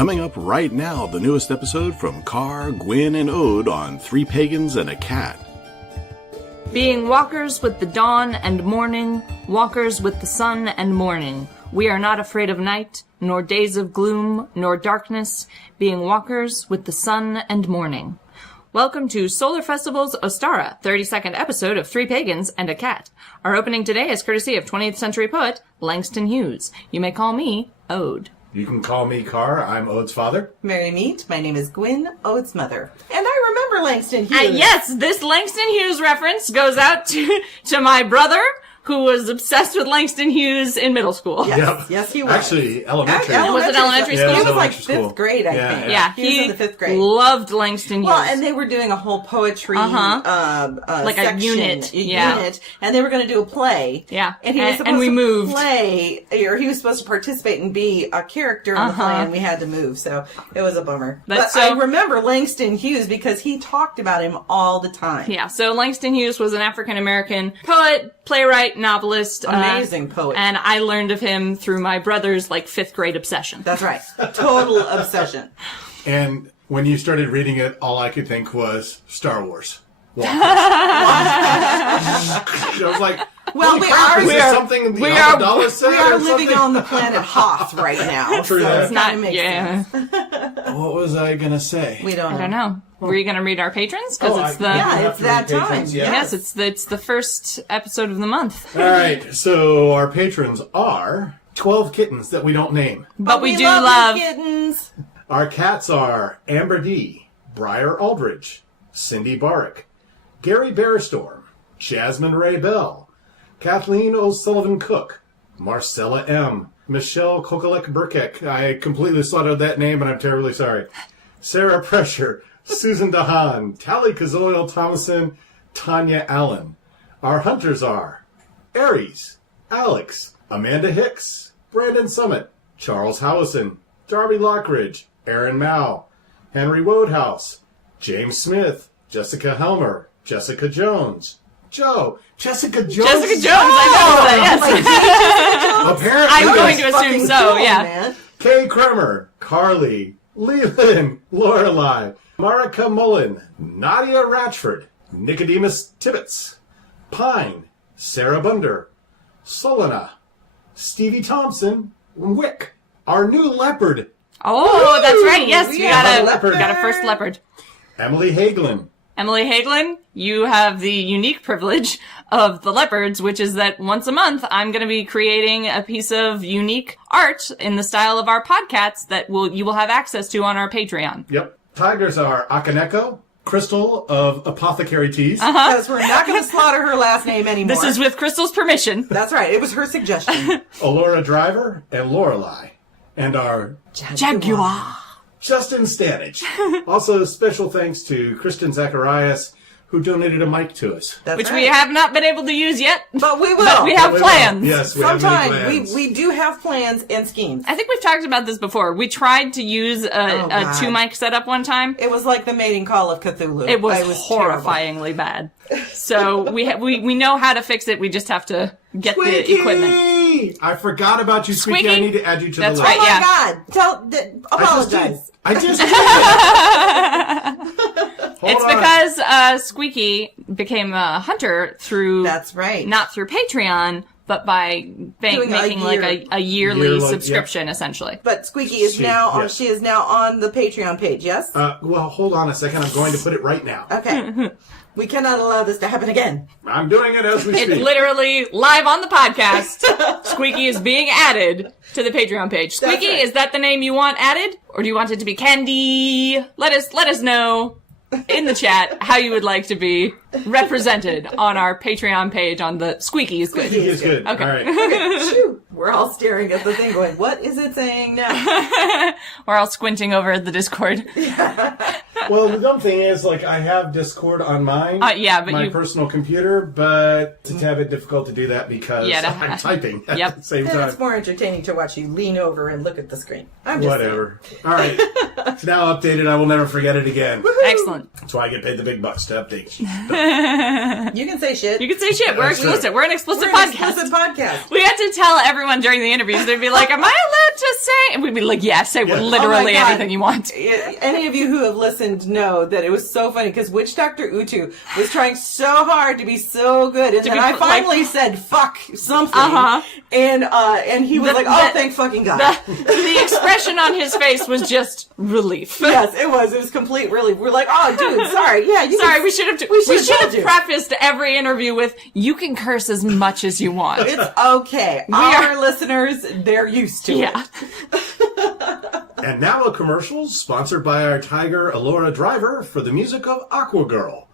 Coming up right now, the newest episode from Carr, Gwyn, and Ode on Three Pagans and a Cat. Being walkers with the dawn and morning, walkers with the sun and morning, we are not afraid of night, nor days of gloom, nor darkness, being walkers with the sun and morning. Welcome to Solar Festival's Ostara, 32nd episode of Three Pagans and a Cat. Our opening today is courtesy of 20th century poet Langston Hughes. You may call me Ode. You can call me Carr. I'm Ode's father. Merry meet. My name is Gwyn, Ode's mother. And I remember Langston Hughes. Yes, this Langston Hughes reference goes out to my brother, who was obsessed with Langston Hughes in middle school. Yes, Yep. yes, he was. Actually, elementary. Was it elementary school? He was like elementary school. fifth grade, I Yeah, think. Yeah, he was in the fifth grade. Loved Langston Hughes. Well, and they were doing a whole poetry like section, a unit. Yeah. unit, and they were going to do a play. Yeah. And he was supposed And we to moved. play, or he was supposed to participate and be a character in the play, and we had to move, so it was a bummer. But I remember Langston Hughes because he talked about him all the time. Yeah, so Langston Hughes was an African-American poet, playwright, novelist. Amazing poet. And I learned of him through my brother's, fifth grade obsession. That's right. Total obsession. And when you started reading it, all I could think was Star Wars. I was like, well, we are something the Amidala said we are or living something? on the planet Hoth right now. True so that. it's not makes sense. What was I going to say? We don't know. I don't know. Were you going to read our patrons? Because it's it's that time. Yes, it's the first episode of the month. All right, so our patrons are 12 kittens that we don't name. But we do love kittens. Our cats are Amber D, Briar Aldridge, Cindy Barrick, Gary Bearstorm, Jasmine Ray Bell, Kathleen O'Sullivan Cook, Marcella M, Michelle Kokolek Burkek. I completely slaughtered that name, and I'm terribly sorry. Sarah Pressure, Susan DeHaan, Tally Kazoil Thomason, Tanya Allen. Our hunters are Aries, Alex, Amanda Hicks, Brandon Summit, Charles Howison, Darby Lockridge, Aaron Mao, Henry Wodehouse, James Smith, Jessica Helmer, Jessica Jones, Jessica Jones. Jessica Jones, I know that, yes. Apparently, I'm going to assume so, yeah. Man. Kay Kremer, Carly, Leland, Lorelei, Marika Mullen, Nadia Ratchford, Nicodemus Tibbetts, Pine, Sarah Bunder, Solana, Stevie Thompson, Wick, our new leopard, Oh, that's right. Yes, we got leopard. a first leopard. Emily Hagelin. Emily Hagelin, you have the unique privilege of the leopards, which is that once a month I'm going to be creating a piece of unique art in the style of our podcasts that you will have access to on our Patreon. Yep. Tigers are Akaneko, Crystal of Apothecary Teas. Because we're not going to slaughter her last name anymore. This is with Crystal's permission. That's right. It was her suggestion. Alora Driver and Lorelei. And our Jaguar. Justin Stanage. Also, special thanks to Kristen Zacharias, who donated a mic to us. That's Which right. we have not been able to use yet. But we will. But we have We will. plans. Yes, we have many Sometime. plans. We do have plans and schemes. I think we've talked about this before. We tried to use a God. 2-mic setup one time. It was like the mating call of Cthulhu. It was terrible. horrifyingly bad. So we know how to fix it. We just have to get the equipment. I forgot about you, Squeaky. Squeaky? I need to add you to That's the right, list. Oh my God! Apologize. I just Hold It's on. because Squeaky became a hunter through That's right. not through Patreon, but by Doing a making year. like a yearly Yearly, subscription, essentially. But Squeaky is Yes. she is now on the Patreon page. Yes. well, hold on a second. I'm going to put it right now. Okay. We cannot allow this to happen again. I'm doing it as we It's speak. literally live on the podcast. Squeaky is being added to the Patreon page. Squeaky, right. is that the name you want added? Or do you want it to be Candy? Let us know in the chat how you would like to be represented on our Patreon page on the Squeaky is good. Squeaky It's good. Okay. All right. Phew. We're all staring at the thing going, what is it saying now? We're all squinting over at the Discord. Well, the dumb thing is, I have Discord on mine. Yeah, but my you- personal computer, but it's a bit difficult to do that because Yeah, I'm typing at Yep. the same And time. it's more entertaining to watch you lean over and look at the screen. I'm just Whatever. All right. It's now updated. I will never forget it again. Excellent. That's why I get paid the big bucks to update you. saying. You can say shit. You can say shit. We're That's explicit. right. We're an explicit We're an podcast. explicit podcast. We had to tell everyone during the interviews. They'd be like, "Am I allowed just saying. And we'd be like, yeah, say literally anything you want. Any of you who have listened know that it was so funny because Witch Doctor Utu was trying so hard to be so good, and then I finally said "fuck" something, and he was like, "Oh, thank fucking God." The expression on his face was just relief. Yes, it was. It was complete relief. We're like, "Oh, dude, sorry. Yeah, we should have prefaced every interview with, "You can curse as much as you want. It's okay. Our listeners, they're used to it." And now a commercial sponsored by our tiger, Alora Driver, for the music of Aqua Girl.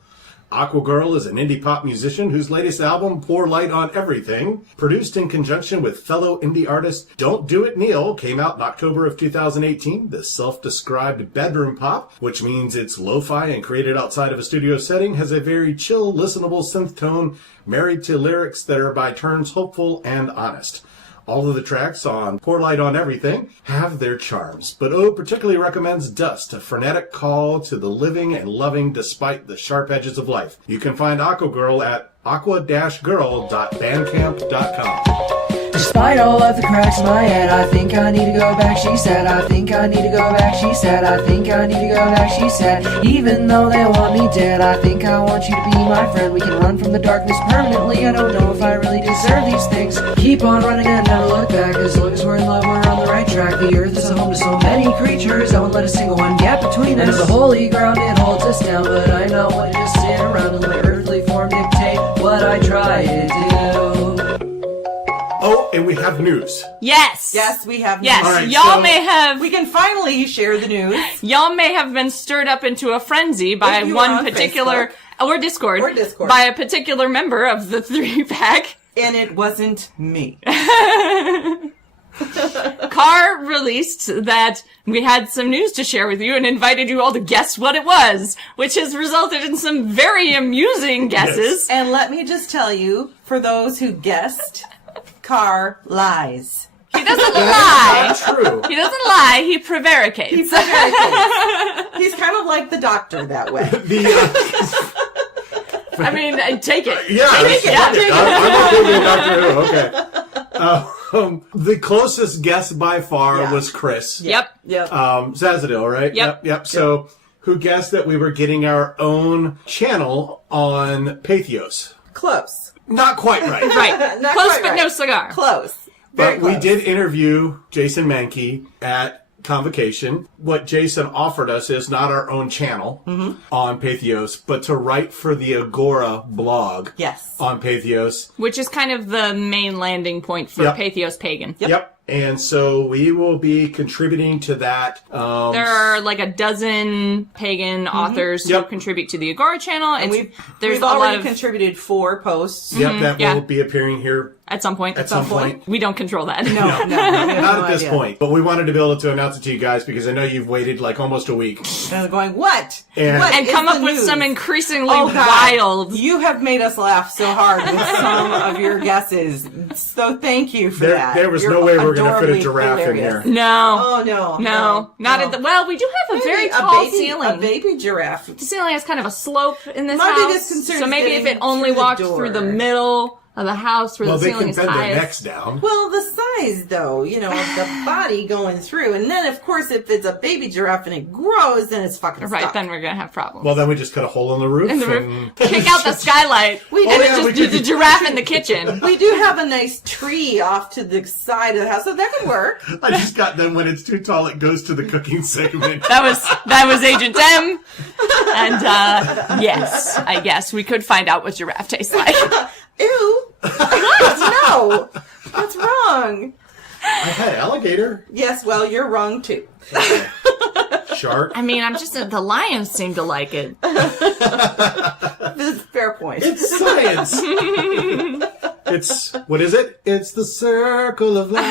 Aqua Girl is an indie pop musician whose latest album, Pour Light on Everything, produced in conjunction with fellow indie artist Don't Do It Neil, came out in October of 2018. The self-described bedroom pop, which means it's lo-fi and created outside of a studio setting, has a very chill, listenable synth tone married to lyrics that are by turns hopeful and honest. All of the tracks on Pour Light on Everything have their charms, but O particularly recommends Dust, a frenetic call to the living and loving despite the sharp edges of life. You can find Aqua Girl at aqua-girl.bandcamp.com. Despite all of the cracks in my head, I think I need to go back, she said. I think I need to go back, she said. I think I need to go back, she said. Even though they want me dead, I think I want you to be my friend. We can run from the darkness permanently. I don't know if I really deserve these things. Keep on running and never look back. As long as we're in love, we're on the right track. The earth is a home to so many creatures. I won't let a single one get between us. The holy ground, it holds us down, but I'm not one to just sit around and let earthly form dictate what I try to do. Oh, and we have news. Yes. Yes, we have news. Yes, right, y'all so may have... We can finally share the news. Y'all may have been stirred up into a frenzy by one particular... Facebook. Or Discord. Or Discord. By a particular member of the 3-pack. And it wasn't me. Carr released that we had some news to share with you and invited you all to guess what it was, which has resulted in some very amusing guesses. Yes. And let me just tell you, for those who guessed, Carr lies. He doesn't lie. Not true. He doesn't lie. He prevaricates. He prevaricates. He's kind of like the doctor that way. I mean, take it. Yeah, take it. I'm okay with Dr. Who. Okay. The closest guess by far was Chris. Yep. Zazadil, right? Yep. So, who guessed that we were getting our own channel on Pathos? Close. Not quite right. Right. Not Close quite but right. no cigar. Close. But we did interview Jason Mankey at Convocation. What Jason offered us is not our own channel on Pathos, but to write for the Agora blog on Pathos. Which is kind of the main landing point for Pathos Pagan. Yep. And so we will be contributing to that. There are like a dozen pagan authors who contribute to the Agora channel. And we've already contributed 4 posts. Yep, that will be appearing here. At some point. At some point. We don't control that. No. Not at this point. But we wanted to be able to announce it to you guys because I know you've waited like almost a week. And they're going, what? And come up with some increasingly wild. You have made us laugh so hard with some of your guesses. So thank you for that. There was no way we were going to fit a giraffe in here. No. Oh, no. Not at the... Well, we do have a very tall ceiling. A baby giraffe. The ceiling has kind of a slope in this My house. biggest concern so maybe is if it only walked through the middle of the house where the ceiling is highest. Well, they can bend their highest. necks down. Well, the size, though, of the body going through. And then, of course, if it's a baby giraffe and it grows, then it's fucking Right, stuck. then we're going to have problems. Well, then we just cut a hole in the roof. Kick out the skylight. The giraffe in the kitchen. We do have a nice tree off to the side of the house, so that could work. I just got them when it's too tall, it goes to the cooking segment. That was Agent M. And, yes, I guess we could find out what giraffe tastes like. Ew. No. That's wrong. I had alligator. Yes, well, you're wrong, too. Shark. I mean, the lions seem to like it. This is a fair point. It's science. What is it? It's the circle of life.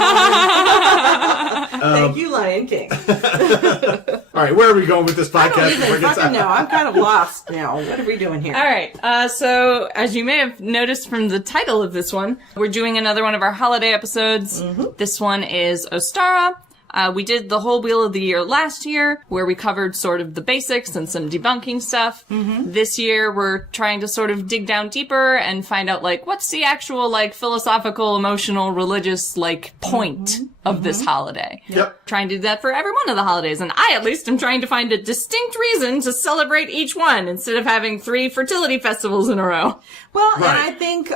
Thank you, Lion King. All right, where are we going with this podcast? I don't even fucking know. I'm kind of lost now. What are we doing here? All right. So, as you may have noticed from the title of this one, we're doing another one of our holiday episodes. This one is Ostara. We did the whole Wheel of the Year last year, where we covered sort of the basics and some debunking stuff. This year, we're trying to sort of dig down deeper and find out, like, what's the actual, like, philosophical, emotional, religious, like, point of this holiday. Yep. Trying to do that for every one of the holidays, and I, at least, am trying to find a distinct reason to celebrate each one instead of having 3 fertility festivals in a row. Well, Right. and I think,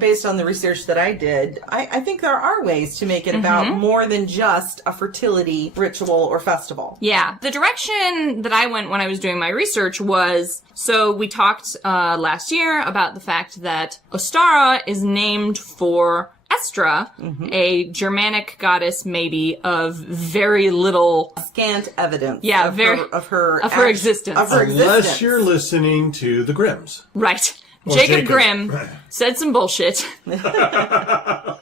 based on the research that I did, I think there are ways to make it about more than just a fertility ritual or festival. Yeah. The direction that I went when I was doing my research was, so we talked last year about the fact that Ostara is named for Estra, a Germanic goddess maybe of very little Scant evidence of her existence. Unless you're listening to the Grimms. Right. Or Jacob Grimm said some bullshit about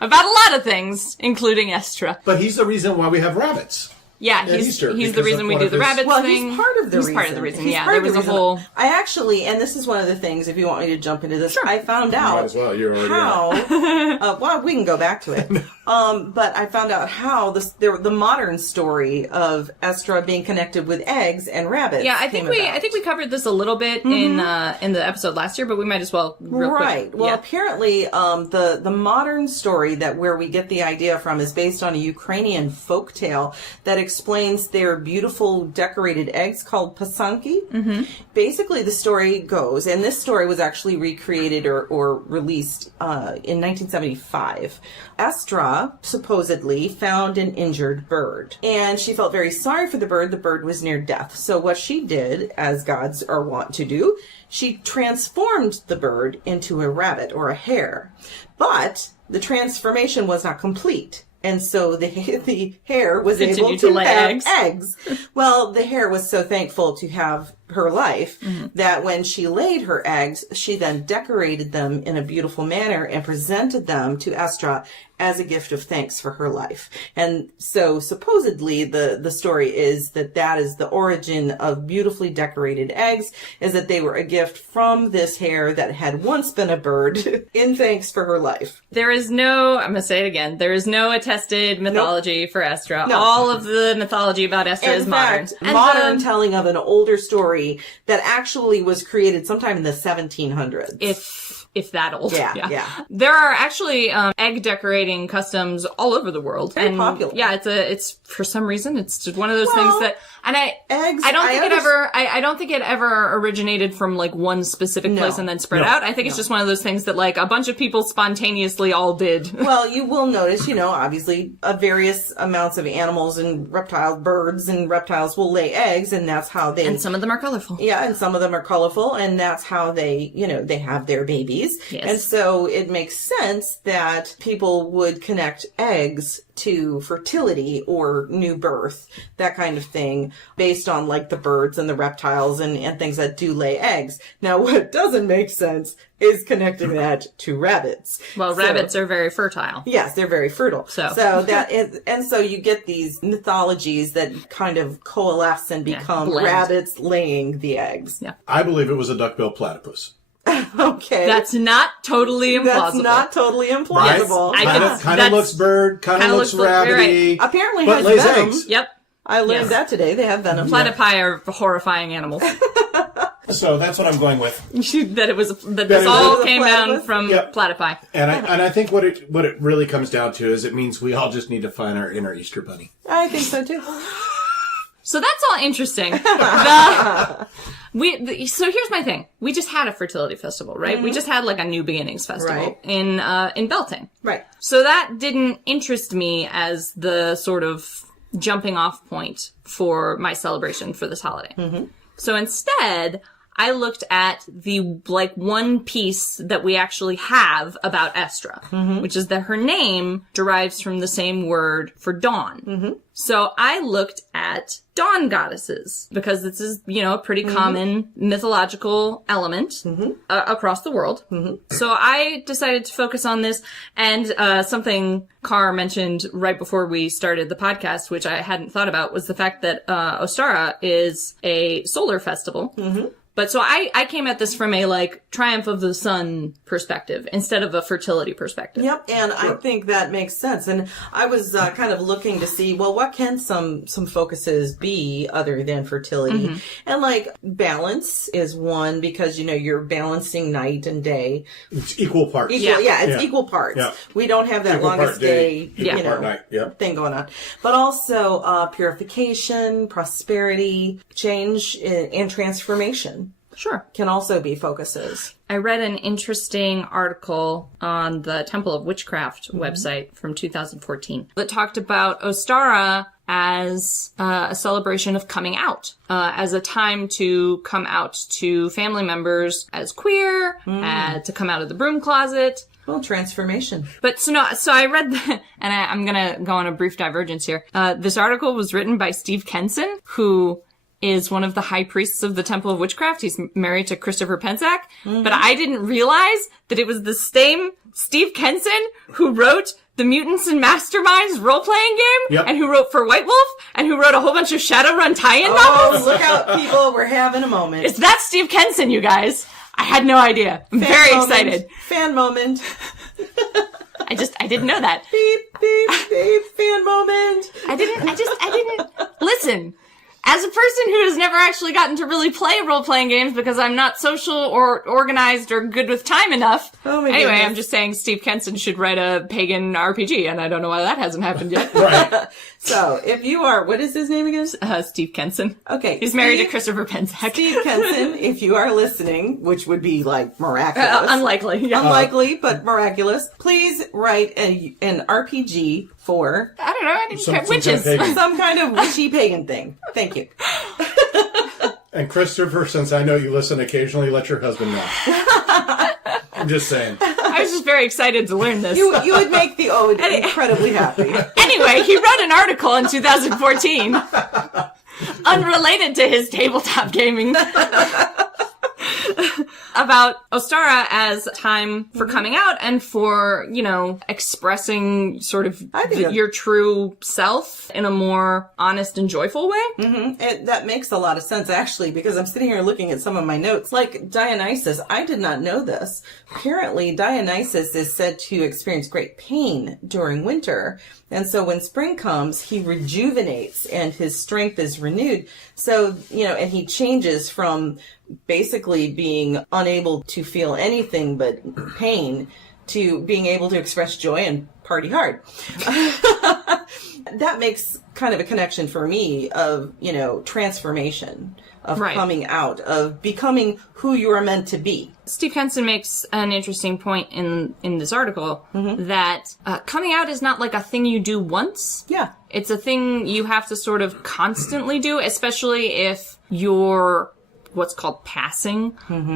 a lot of things, including Estra. But he's the reason why we have rabbits. Yeah, at Easter, he's because the of reason we one do of the his- rabbits Well, thing. he's part of the reason. He's part of the reason, He's yeah. part There of the was a reason. whole... I actually, and this is one of the things, if you want me to jump into this, Sure. I found Might out as well. You're already how, well, we can go back to it. But I found out how the modern story of Estra being connected with eggs and rabbits. Yeah, I think we covered this a little bit in the episode last year, but we might as well real quick. Right. Well, apparently, the modern story where we get the idea from is based on a Ukrainian folktale that explains their beautiful decorated eggs called pasanki. Basically, the story goes, and this story was actually recreated or released in 1975. Estra supposedly found an injured bird, and she felt very sorry for the bird. The bird was near death. So what she did, as gods are wont to do, she transformed the bird into a rabbit or a hare. But the transformation was not complete. And so the hare was able Continued to to lay have eggs. Well, the hare was so thankful to have her life that when she laid her eggs, she then decorated them in a beautiful manner and presented them to Estra as a gift of thanks for her life. And so supposedly the story is that is the origin of beautifully decorated eggs, is that they were a gift from this hare that had once been a bird in thanks for her life. There is no, I'm going to say it again, there is no attested mythology for Estra. No. All of the mythology about Estra is In modern. fact, And modern telling of an older story that actually was created sometime in the 1700s. if that old. Yeah. There are actually egg decorating customs all over the world. Very and popular. Yeah, it's for some reason it's just one of those things that, and eggs, I don't think it ever originated from like one specific place and then spread out. I think it's just one of those things that like a bunch of people spontaneously all did. Well, you will notice, obviously various amounts of animals and birds and reptiles will lay eggs, and that's how they... And some of them are colorful. Yeah, and some of them are colorful, and that's how they, they have their babies. Yes. And so it makes sense that people would connect eggs to fertility or new birth, that kind of thing, based on like the birds and the reptiles and things that do lay eggs. Now, what doesn't make sense is connecting that to rabbits. Well, rabbits are very fertile. Yes, they're very fertile. So that is, and so you get these mythologies that kind of coalesce and become blend. rabbits laying the eggs. Yeah. I believe it was a duck-billed platypus. Okay. That's not totally implausible. That's not totally implausible. Yes, Kind of looks bird, kind of looks rabbity. right. Apparently but has lays venom. eggs. Yep. I learned that today. They have venom. Platypi are horrifying animals. So that's what I'm going with. that this all came down from platypi. And I think what it really comes down to is it means we all just need to find our inner Easter bunny. I think so too. So that's all interesting. So here's my thing. We just had a fertility festival, right? We just had like a New Beginnings festival in Belting. Right. So that didn't interest me as the sort of jumping off point for my celebration for this holiday. So instead, I looked at the one piece that we actually have about Estra, which is that her name derives from the same word for dawn. So I looked at dawn goddesses because this is, a pretty common mythological element across the world. So I decided to focus on this, and something Carr mentioned right before we started the podcast, which I hadn't thought about, was the fact that Ostara is a solar festival. But so I came at this from a, like, triumph of the sun perspective instead of a fertility perspective. Yep, and I think that makes sense. And I was kind of looking to see, well, what can some focuses be other than fertility? And, like, balance is one, because, you know, you're balancing night and day. It's equal parts. It's equal parts. Yeah. We don't have that Equal longest part day, you equal know, part night. Yep. thing going on. But also purification, prosperity, change, and transformation. Sure. Can also be focuses. I read an interesting article on the Temple of Witchcraft website from 2014 that talked about Ostara as a celebration of coming out, as a time to come out to family members as queer, to come out of the broom closet. Well, transformation. But so I read that, and I'm gonna go on a brief divergence here. This article was written by Steve Kenson, who is one of the high priests of the Temple of Witchcraft. He's married to Christopher Penczak. But I didn't realize that it was the same Steve Kenson who wrote the Mutants and Masterminds role-playing game, and who wrote for White Wolf, and who wrote a whole bunch of Shadowrun tie-in novels. Look out, people. We're having a moment. It's that Steve Kenson, you guys. I had no idea. I'm very excited. Fan moment. I didn't know that. Beep, beep, beep, fan moment. I didn't. Listen. As a person who has never actually gotten to really play role-playing games because I'm not social or organized or good with time enough. Anyway, goodness. I'm just saying Steve Kenson should write a pagan RPG, and I don't know why that hasn't happened yet. Right. So, if you are, what is his name again? Steve Kenson. Okay. He's married to Christopher Penczak. Steve Kenson, if you are listening, which would be like miraculous. Unlikely. Yeah. Unlikely, but miraculous. Please write an RPG for I don't know. I didn't care. Witches. Kind of pagan. some kind of witchy pagan thing. Thank you. And Christopher, since I know you listen occasionally, let your husband know. I'm just saying. I was just very excited to learn this. You would make the ode incredibly happy. Anyway, he wrote an article in 2014 unrelated to his tabletop gaming about Ostara as a time for coming out and for, you know, expressing sort of your true self in a more honest and joyful way. That makes a lot of sense, actually, because I'm sitting here looking at some of my notes. Like Dionysus, I did not know this. Apparently, Dionysus is said to experience great pain during winter. And so when spring comes, he rejuvenates and his strength is renewed. So, you know, and he changes from basically being unable to feel anything but pain to being able to express joy and party hard. That makes kind of a connection for me of, you know, transformation, of coming out, of becoming who you are meant to be. Steve Kenson makes an interesting point in this article that coming out is not like a thing you do once. Yeah. It's a thing you have to sort of constantly do, especially if you're what's called passing,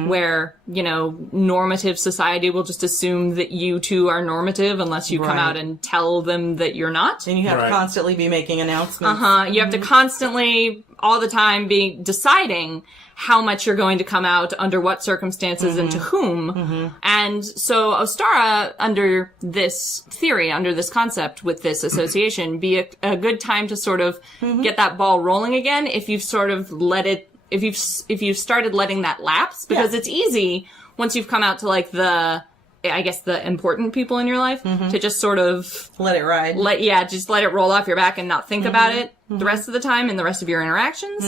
where, you know, normative society will just assume that you two are normative unless you come out and tell them that you're not. And you have to constantly be making announcements. You have to constantly, all the time, be deciding how much you're going to come out, under what circumstances, and to whom. And so Ostara, under this theory, under this concept, with this association, be a good time to sort of get that ball rolling again if you've sort of let it, if you've started letting that lapse, because it's easy once you've come out to like the important people in your life to just sort of let it ride. Just let it roll off your back and not think about it the rest of the time in the rest of your interactions.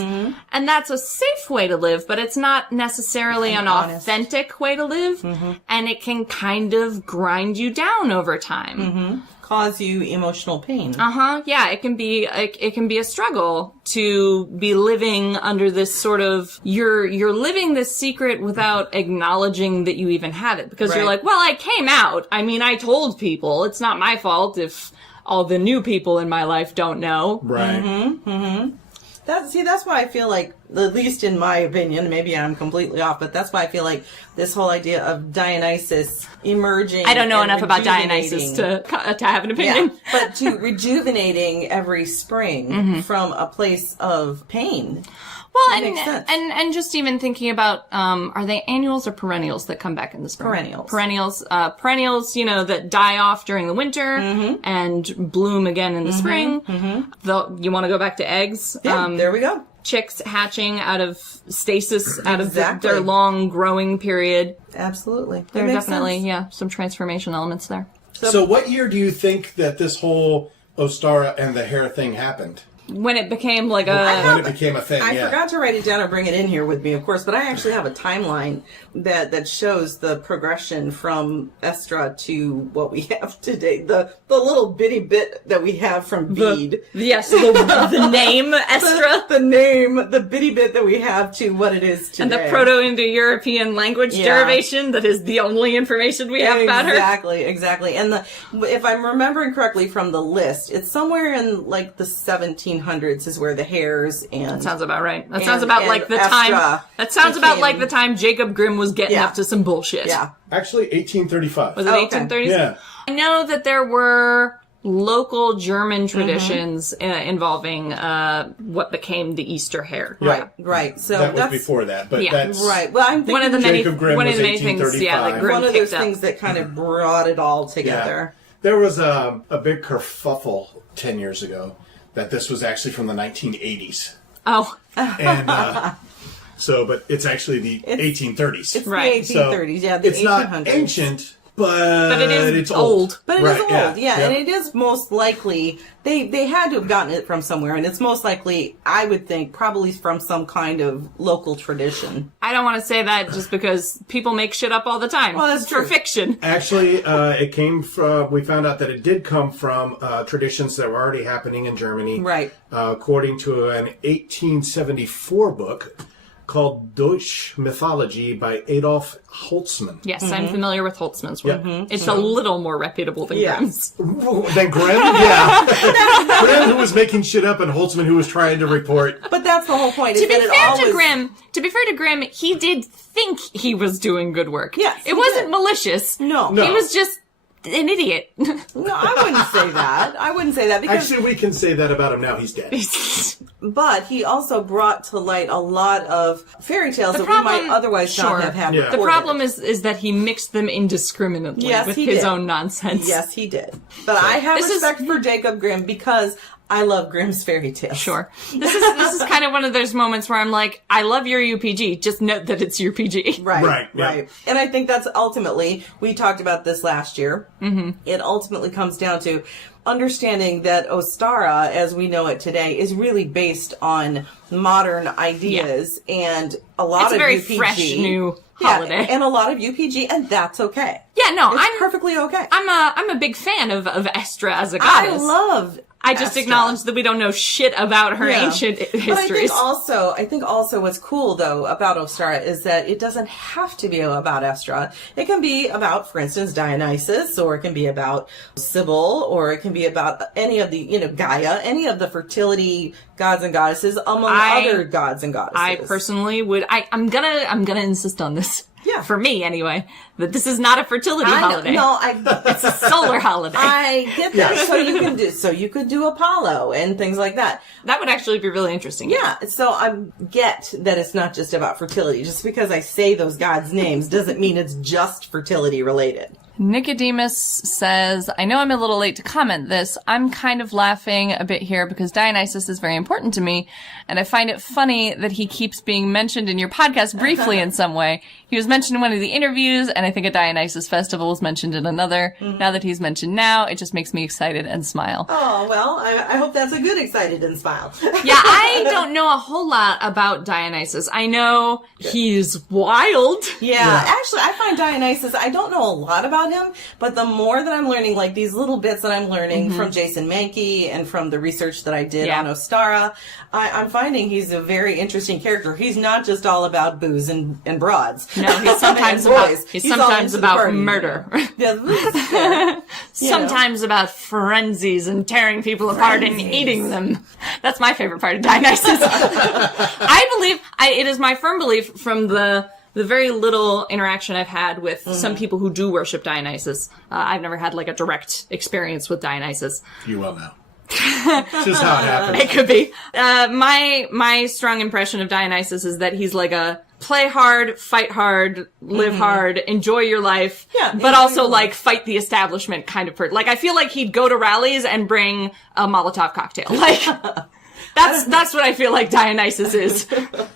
And that's a safe way to live, but it's not necessarily an authentic way to live. And it can kind of grind you down over time. Cause you emotional pain. Yeah, it can be a struggle to be living under this sort of, you're living this secret without acknowledging that you even have it, because you're like, well, I came out. I mean, I told people. It's not my fault if all the new people in my life don't know. Right. That's why I feel like, at least in my opinion, maybe I'm completely off, but that's why I feel like this whole idea of Dionysus emerging. I don't know enough about Dionysus to have an opinion. Yeah, but to rejuvenating every spring from a place of pain. Well, and just even thinking about, are they annuals or perennials that come back in the spring? Perennials, you know, that die off during the winter and bloom again in the spring. You want to go back to eggs? Yeah, there we go. chicks hatching out of stasis, out of Exactly. their long growing period. Absolutely. There are definitely, some transformation elements there. So what year do you think that this whole Ostara and the hair thing happened? When it became like When it became a thing, I forgot to write it down or bring it in here with me, of course, but I actually have a timeline that shows the progression from Estra to what we have today. The little bitty bit that we have from Bede. the name Estra. The bitty bit that we have to what it is today. And the Proto-Indo-European language derivation that is the only information we have about her. Exactly. And if I'm remembering correctly from the list, it's somewhere in like the 1700s is where the hairs and... That sounds about right. That sounds about like the time... That sounds about like the time Jacob Grimm was getting up to some bullshit. Yeah. Actually, 1835. Was it 1830s? Yeah. I know that there were local German traditions involving what became the Easter hair. Right. So that was that's before that, but Yeah. that's... right. Well, I'm thinking One of the many Jacob Grimm was things, that Grimm one of those picked up. things that kind of brought it all together. There was a big kerfuffle 10 years ago that this was actually from the 1980s. Oh, And but it's actually the 1830s. It's Right. the 1830s, the it's 1800s. not ancient, but it is it's old. But it is Right, old, and it is most likely, they had to have gotten it from somewhere, and it's most likely, I would think, probably from some kind of local tradition. I don't want to say that just because people make shit up all the time. Well, that's it's for true. fiction. Actually, it came from, we found out that it did come from traditions that were already happening in Germany. Right. According to an 1874 book called Deutsche Mythology by Adolf Holtzmann. Yes, I'm familiar with Holtzmann's work. Yeah. It's a little more reputable than Grimm's. Then Grimm? Yeah. Grimm who was making shit up and Holtzmann who was trying to report. But that's the whole point. To be fair to Grimm, he did think he was doing good work. Yes, it wasn't malicious. No. He was just an idiot. No, I wouldn't say that. I wouldn't say that because... Actually, we can say that about him now. He's dead. But he also brought to light a lot of fairy tales that we might otherwise not have had Yeah. The recorded. problem is that he mixed them indiscriminately with he his did. own nonsense. Yes, he did. But I have This is- respect for Jacob Grimm because I love Grimm's fairy tales. Sure. This is kind of one of those moments where I'm like, I love your UPG, just note that it's UPG. Right, yeah. And I think that's ultimately, we talked about this last year, it ultimately comes down to understanding that Ostara, as we know it today, is really based on modern ideas and a lot It's of a very UPG. fresh new holiday. And a lot of UPG, and that's okay. Yeah, no, It's I'm perfectly okay. I'm a big fan of Estra as a goddess. I love I just Estra. acknowledge that we don't know shit about her ancient histories. But I think also what's cool though about Ostara is that it doesn't have to be about Estra. It can be about, for instance, Dionysus, or it can be about Sybil, or it can be about any of the, Gaia, any of the fertility gods and goddesses, among other gods and goddesses. I personally would. I'm gonna insist on this. Yeah. For me, anyway, that this is not a fertility holiday. It's a solar holiday. I get that. So you could do Apollo and things like that. That would actually be really interesting. Yeah. So I get that it's not just about fertility. Just because I say those gods' names doesn't mean it's just fertility related. Nicodemus says, I know I'm a little late to comment this. I'm kind of laughing a bit here because Dionysus is very important to me, and I find it funny that he keeps being mentioned in your podcast briefly in some way. He was mentioned in one of the interviews, and I think a Dionysus festival was mentioned in another. Now that he's mentioned now, it just makes me excited and smile. Oh, well, I hope that's a good excited and smile. Yeah, I don't know a whole lot about Dionysus. I know he's wild. Yeah, actually, I find Dionysus, I don't know a lot about him, but the more that I'm learning, like these little bits that I'm learning from Jason Mankey and from the research that I did on Ostara, I'm finding he's a very interesting character. He's not just all about booze and broads. No, he's sometimes about murder. Sometimes about frenzies and tearing people apart and eating them. That's my favorite part of Dionysus. It is my firm belief from the very little interaction I've had with some people who do worship Dionysus. I've never had like a direct experience with Dionysus. You will now. It's just how it happens. It could be. My strong impression of Dionysus is that he's like a play hard, fight hard, live hard, enjoy your life, but also like fight the establishment kind of person. Like I feel like he'd go to rallies and bring a Molotov cocktail. Like That's what I feel like Dionysus is.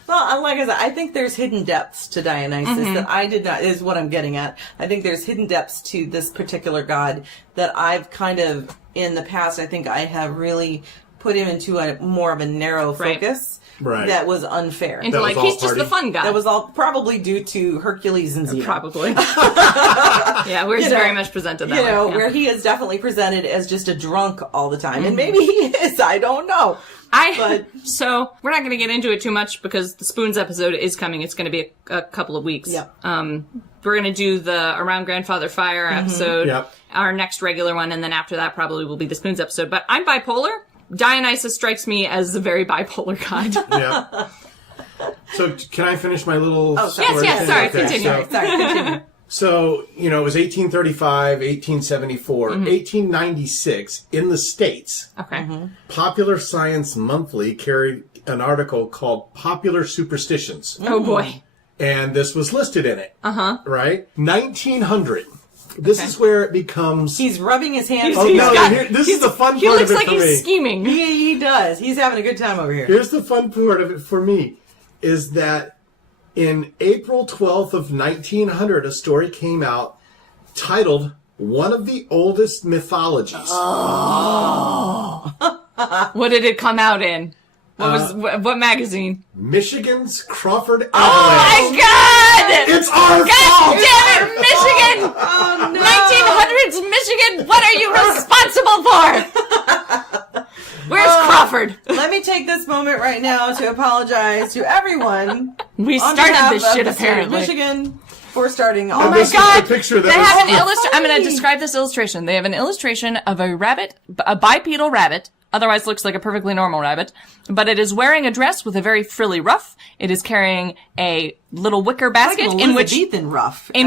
Well, like I said, I think there's hidden depths to Dionysus that I did not, is what I'm getting at. I think there's hidden depths to this particular god that I've kind of, in the past, I think I have really put him into a more of a narrow focus. Right. That was unfair. Into like, he's just the fun guy. That was all probably due to Hercules and Xena. Probably. Yeah, where he's very much presented that way. Where he is definitely presented as just a drunk all the time. And maybe he is, I don't know. So, we're not going to get into it too much because the Spoons episode is coming. It's going to be a couple of weeks. Yep. We're going to do the Around Grandfather Fire episode, our next regular one, and then after that probably will be the Spoons episode. But I'm bipolar. Dionysus strikes me as a very bipolar god. Yeah. So can I finish my little story? Yes, sorry, continue. So, it was 1835, 1874, 1896 in the States. Okay. Popular Science Monthly carried an article called Popular Superstitions. Oh boy. And this was listed in it. Right? 1900. This is where it becomes... He's rubbing his hands. This is the fun part of it for me. He looks like he's scheming. He does. He's having a good time over here. Here's the fun part of it for me, is that in April 12th of 1900, a story came out titled, One of the Oldest Mythologies. Oh. What did it come out in? What magazine? Michigan's Crawford Avalanche. Oh my God! It's our fault! God damn it, Michigan! Oh, no. 1900s Michigan, what are you responsible for? Where's Crawford? Let me take this moment right now to apologize to everyone. We started this shit, apparently. Michigan. For starting oh my God! They have an illustration. I'm going to describe this illustration. They have an illustration of a rabbit, a bipedal rabbit, otherwise looks like a perfectly normal rabbit, but it is wearing a dress with a very frilly ruff. It is carrying a little wicker basket like in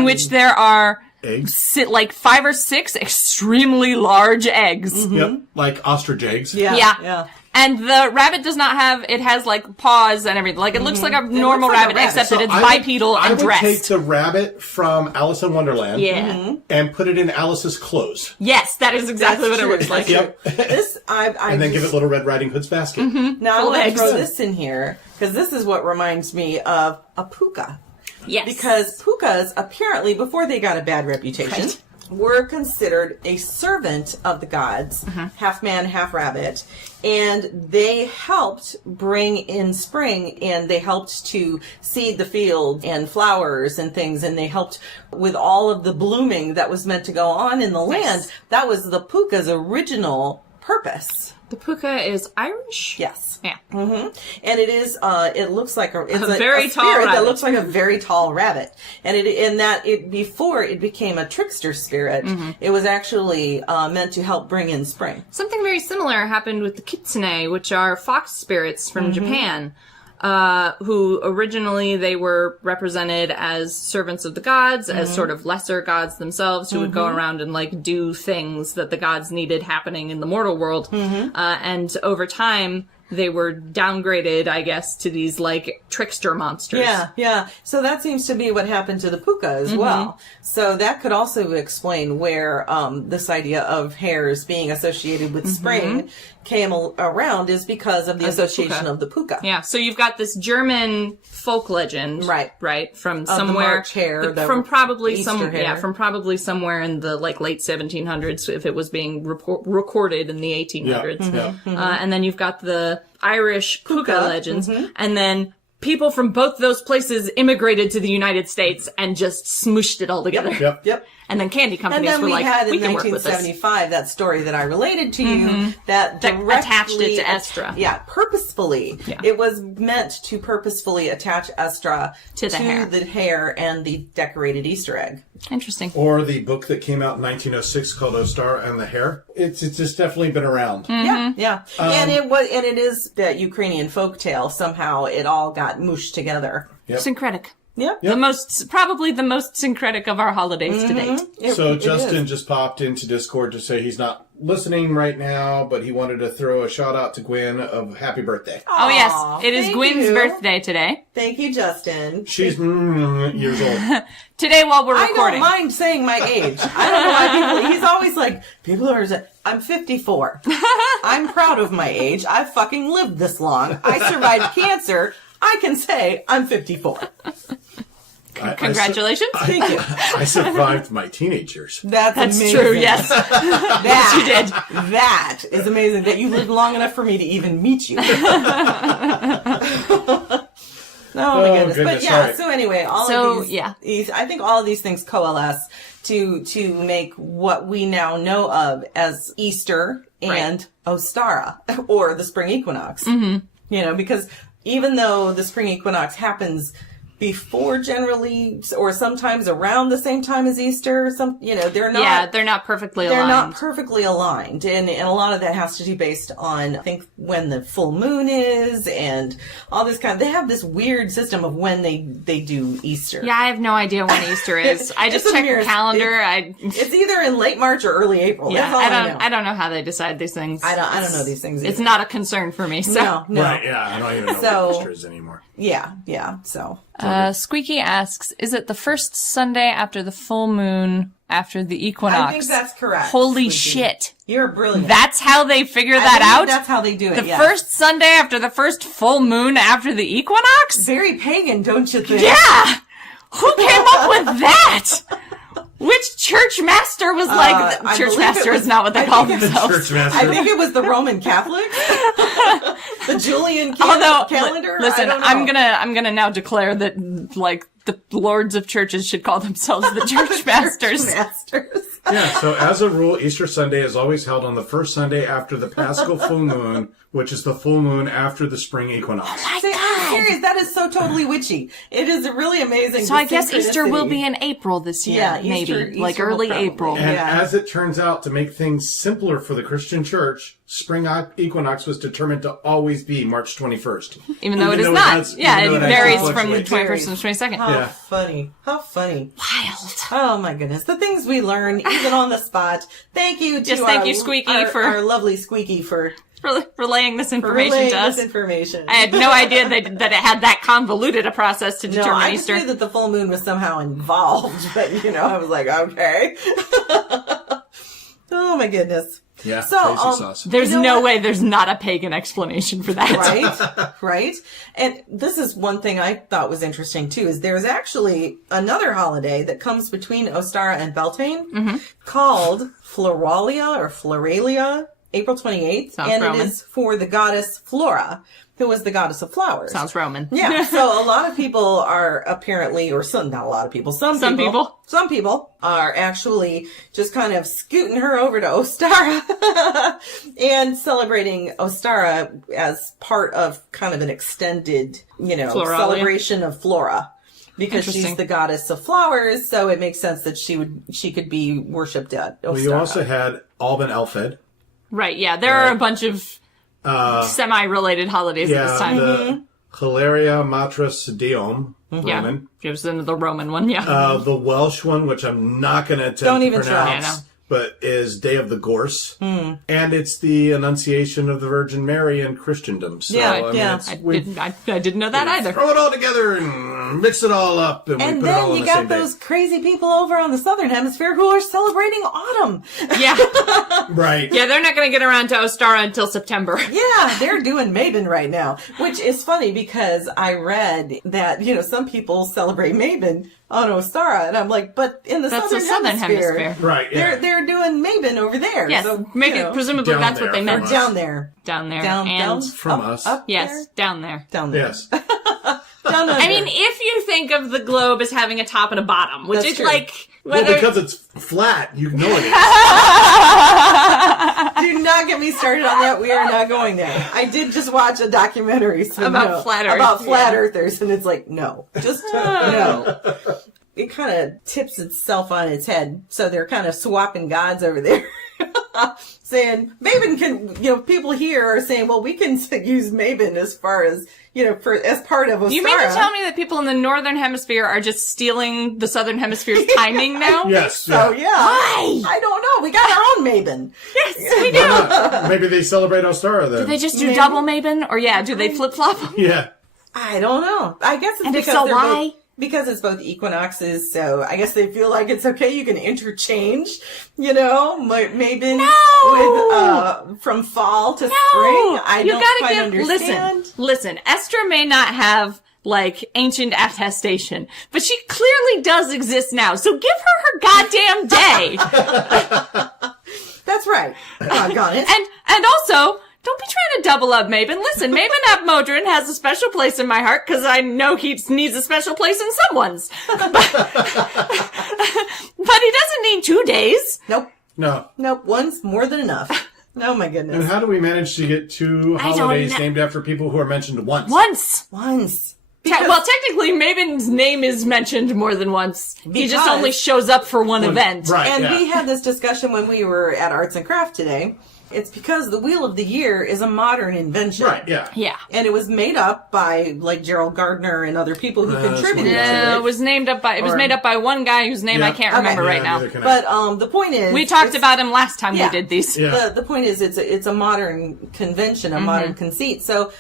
which there are eggs, like 5 or 6 extremely large eggs. Yep, like ostrich eggs. Yeah. And the rabbit does not have, it has like paws and everything. Like it looks like a normal rabbit, except that it's bipedal and dressed. I would take the rabbit from Alice in Wonderland and put it in Alice's clothes. Yes, that is exactly what it looks like. Yep. And then give it Little Red Riding Hood's basket. Now I'm going to throw this in here, because this is what reminds me of a puka. Yes. Because pukas, apparently, before they got a bad reputation, were considered a servant of the gods, half man, half rabbit, and they helped bring in spring, and they helped to seed the field and flowers and things, and they helped with all of the blooming that was meant to go on in the land. That was the puka's original purpose. The puka is Irish? Yes. Yeah. And it is, it looks like it's a very tall rabbit. That looks like a very tall rabbit. And before it became a trickster spirit, it was actually meant to help bring in spring. Something very similar happened with the kitsune, which are fox spirits from Japan. Who originally they were represented as servants of the gods, as sort of lesser gods themselves, who would go around and like do things that the gods needed happening in the mortal world. And over time, they were downgraded, I guess, to these like trickster monsters. Yeah. So that seems to be what happened to the puka as well. So that could also explain where this idea of hares being associated with spring came around, is because of the association of the puka. Yeah. So you've got this German folk legend, right, from somewhere, the March hare, from probably Easter hare. Somewhere in the like late 1700s, if it was being recorded in the 1800s. And then you've got the Irish puka legends, and then people from both those places immigrated to the United States and just smooshed it all together. Yep. And then candy companies were like, we can work with this. And then we had in 1975 that story that I related to you that attached it to Estra. Purposefully. Yeah. It was meant to purposefully attach Estra to the hare and the decorated Easter egg. Interesting. Or the book that came out in 1906 called Ostara and the Hare. It's just definitely been around. Yeah. And it is that Ukrainian folktale. Somehow it all got mooshed together. Syncretic. Yep. Probably the most syncretic of our holidays to date. So Justin just popped into Discord to say he's not listening right now, but he wanted to throw a shout out to Gwyn of happy birthday. Oh, yes. It is Gwyn's birthday today. Thank you, Justin. She's years old. Today while we're recording. I don't mind saying my age. I don't know why people, he's always like, people are, I'm 54. I'm proud of my age. I've fucking lived this long. I survived cancer. I can say I'm 54. Congratulations. Thank you. I survived my teenage years. That's amazing. True, yes. Yes, you did. That is amazing that you lived long enough for me to even meet you. Oh my goodness. But yeah, right. So anyway, all of these, I think all of these things coalesce to make what we now know of as Easter and Ostara, or the spring equinox. Mm-hmm. You know, because even though the spring equinox happens before generally, or sometimes around the same time as Easter, they're not. Yeah, they're not perfectly aligned. They're not perfectly aligned. And a lot of that has to do based on, I think, when the full moon is and all this they have this weird system of when they do Easter. Yeah, I have no idea when Easter is. I just check the calendar. It's either in late March or early April. Yeah, that's all I know. I don't know how they decide these things. I don't know these things either. It's not a concern for me. So. No. Right, yeah, I don't even know what Easter is anymore. Yeah, so. Squeaky asks, is it the first Sunday after the full moon after the equinox? I think that's correct. Holy Squeaky. shit. You're brilliant. That's how they figure that out? That's how they do it, The first Sunday after the first full moon after the equinox? Very pagan, don't you think? Yeah! Who came up with that? Which church master was like, church master is not what they call themselves. Church master. I think it was the Roman Catholics. The Julian calendar. Listen, I'm gonna now declare that, like, the lords of churches should call themselves the church masters. Yeah, so as a rule, Easter Sunday is always held on the first Sunday after the Paschal full moon, which is the full moon after the spring equinox. Oh my God. I'm serious, that is so totally witchy. It is really amazing. So I guess Easter will be in April this year, yeah, maybe. Easter like early April. And as it turns out, to make things simpler for the Christian church, spring equinox was determined to always be March 21st. Even though it is not. It varies from the 21st and the 22nd. How funny. How funny. Wild. Oh my goodness. The things we learn, even on the spot. Thank you to thank you, Squeaky, our lovely Squeaky for relaying this information to us. I had no idea that it had that convoluted a process to determine Easter. I just knew that the full moon was somehow involved, but I was like, okay. Oh my goodness. Yeah, so, crazy sauce. There's no way there's not a pagan explanation for that. Right? And this is one thing I thought was interesting too, is there's actually another holiday that comes between Ostara and Beltane called Floralia, April 28th. Sounds and Roman. It is for the goddess Flora, who was the goddess of flowers. Sounds Roman. Yeah. So a lot of people are apparently, not a lot of people, some people are actually just kind of scooting her over to Ostara and celebrating Ostara as part of kind of an extended, celebration of Flora. Because she's the goddess of flowers, so it makes sense that she could be worshipped at Ostara. Well, you also had Alban Elfed. Right, yeah. There are a bunch of semi-related holidays at this time. The Hilaria Matras Deum, Roman. Yeah, it was the Roman one, yeah. The Welsh one, which I'm not going to attempt to pronounce. Try. But is Day of the Gorse. And it's the Annunciation of the Virgin Mary in Christendom. So, I didn't know that either. Throw it all together and mix it all up, and we put it all on the same day. And then you got those crazy people over on the Southern Hemisphere who are celebrating autumn. Yeah. Right. Yeah, they're not going to get around to Ostara until September. Yeah, they're doing Mabon right now, which is funny because I read that, some people celebrate Mabon on Ostara, and I'm like, but in the Southern Hemisphere. Right, yeah. They're doing Mabon over there. Yes, so, presumably that's what they meant. Down there. And from us. Up yes, there? down there. Down there. Yes. Down under. I mean, if you think of the globe as having a top and a bottom, which That's is true. like... Well, because it's flat, you know it is. Do not get me started on that. We are not going there. I did just watch a documentary about flat Earth. About flat earthers, and it's like, no. Just no. It kind of tips itself on its head, so they're kind of swapping gods over there. saying Maven can, people here are saying, well, we can use Maven as far as, as part of Ostara. You mean to tell me that people in the northern hemisphere are just stealing the southern hemisphere's timing now? Yes. So, yeah. Why? I don't know. We got our own Maven. Yes, we do. Maybe they celebrate Ostara then. Do they just do double Maven? Or do they flip-flop? Yeah. I don't know. I guess it's And if because so, they're why? Because it's both equinoxes, so I guess they feel like it's okay. You can interchange, Maven with from fall to spring. I don't quite understand. Listen. Estra may not have ancient attestation, but she clearly does exist now. So give her goddamn day. That's right. Got it. And also, don't be trying to double up Maven. Listen, Maven Ap Modron has a special place in my heart because I know he needs a special place in someone's. But he doesn't need 2 days. Nope. No. Nope. One's more than enough. Oh my goodness. And how do we manage to get 2 holidays named after people who are mentioned once? Once. Well, technically, Maven's name is mentioned more than once. He just only shows up for one event. Right, and we had this discussion when we were at Arts and Craft today. It's because the Wheel of the Year is a modern invention. Right, yeah. Yeah. And it was made up by, Gerald Gardner and other people who contributed to it. It was made up by one guy whose name I can't remember right now. But, the point is... We talked about him last time we did these. Yeah. The point is, it's a modern convention, a modern conceit. So,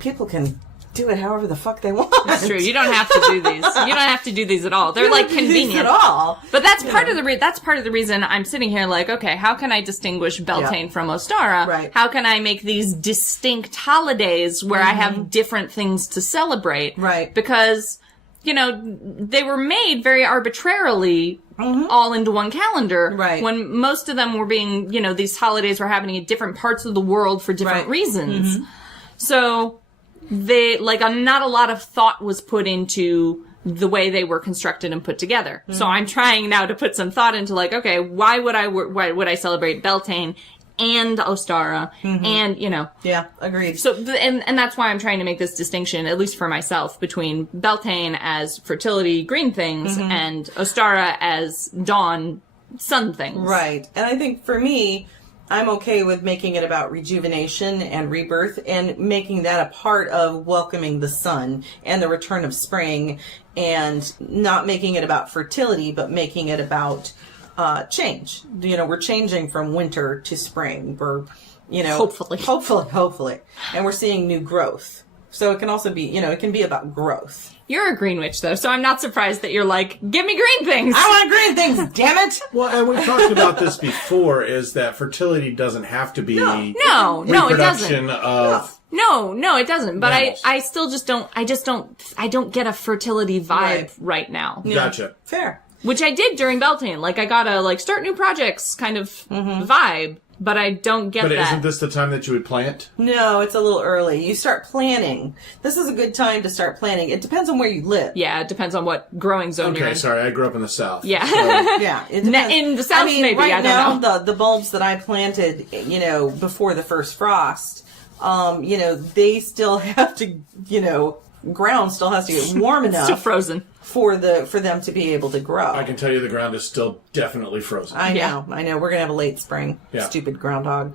people can do it however the fuck they want. That's true. You don't have to do these. You don't have to do these at all. They're convenient at all. But that's part of the reason I'm sitting here okay, how can I distinguish Beltane from Ostara? Right. How can I make these distinct holidays where I have different things to celebrate? Right. Because, they were made very arbitrarily all into one calendar. Right. When most of them were being, these holidays were happening in different parts of the world for different reasons. So not a lot of thought was put into the way they were constructed and put together. So I'm trying now to put some thought into okay, why would I celebrate Beltane and Ostara and, Yeah, agreed. So, and that's why I'm trying to make this distinction, at least for myself, between Beltane as fertility green things and Ostara as dawn sun things. Right. And I think for me, I'm okay with making it about rejuvenation and rebirth and making that a part of welcoming the sun and the return of spring and not making it about fertility, but making it about change. We're changing from winter to spring. We're, Hopefully. And we're seeing new growth. So it can also be, it can be about growth. You're a green witch, though, so I'm not surprised that you're give me green things! I want green things, damn it! Well, and we've talked about this before, is that fertility doesn't have to be No, it doesn't. reproduction of... No, it doesn't. But mammals. I still just don't, I don't get a fertility vibe right now. Yeah. Gotcha. Fair. Which I did during Beltane. I got a, start new projects kind of vibe. But I don't get that. But isn't this the time that you would plant? No, it's a little early. You start planning. This is a good time to start planning. It depends on where you live. Yeah, it depends on what growing zone you're in. Okay, sorry, I grew up in the South. Yeah. So. Yeah. It depends. In the South, maybe. Right I don't now, know. the bulbs that I planted, before the first frost, they still have to, ground still has to get warm enough. Still frozen. For them to be able to grow. I can tell you the ground is still definitely frozen. I know. We're going to have a late spring. Yeah. Stupid groundhog.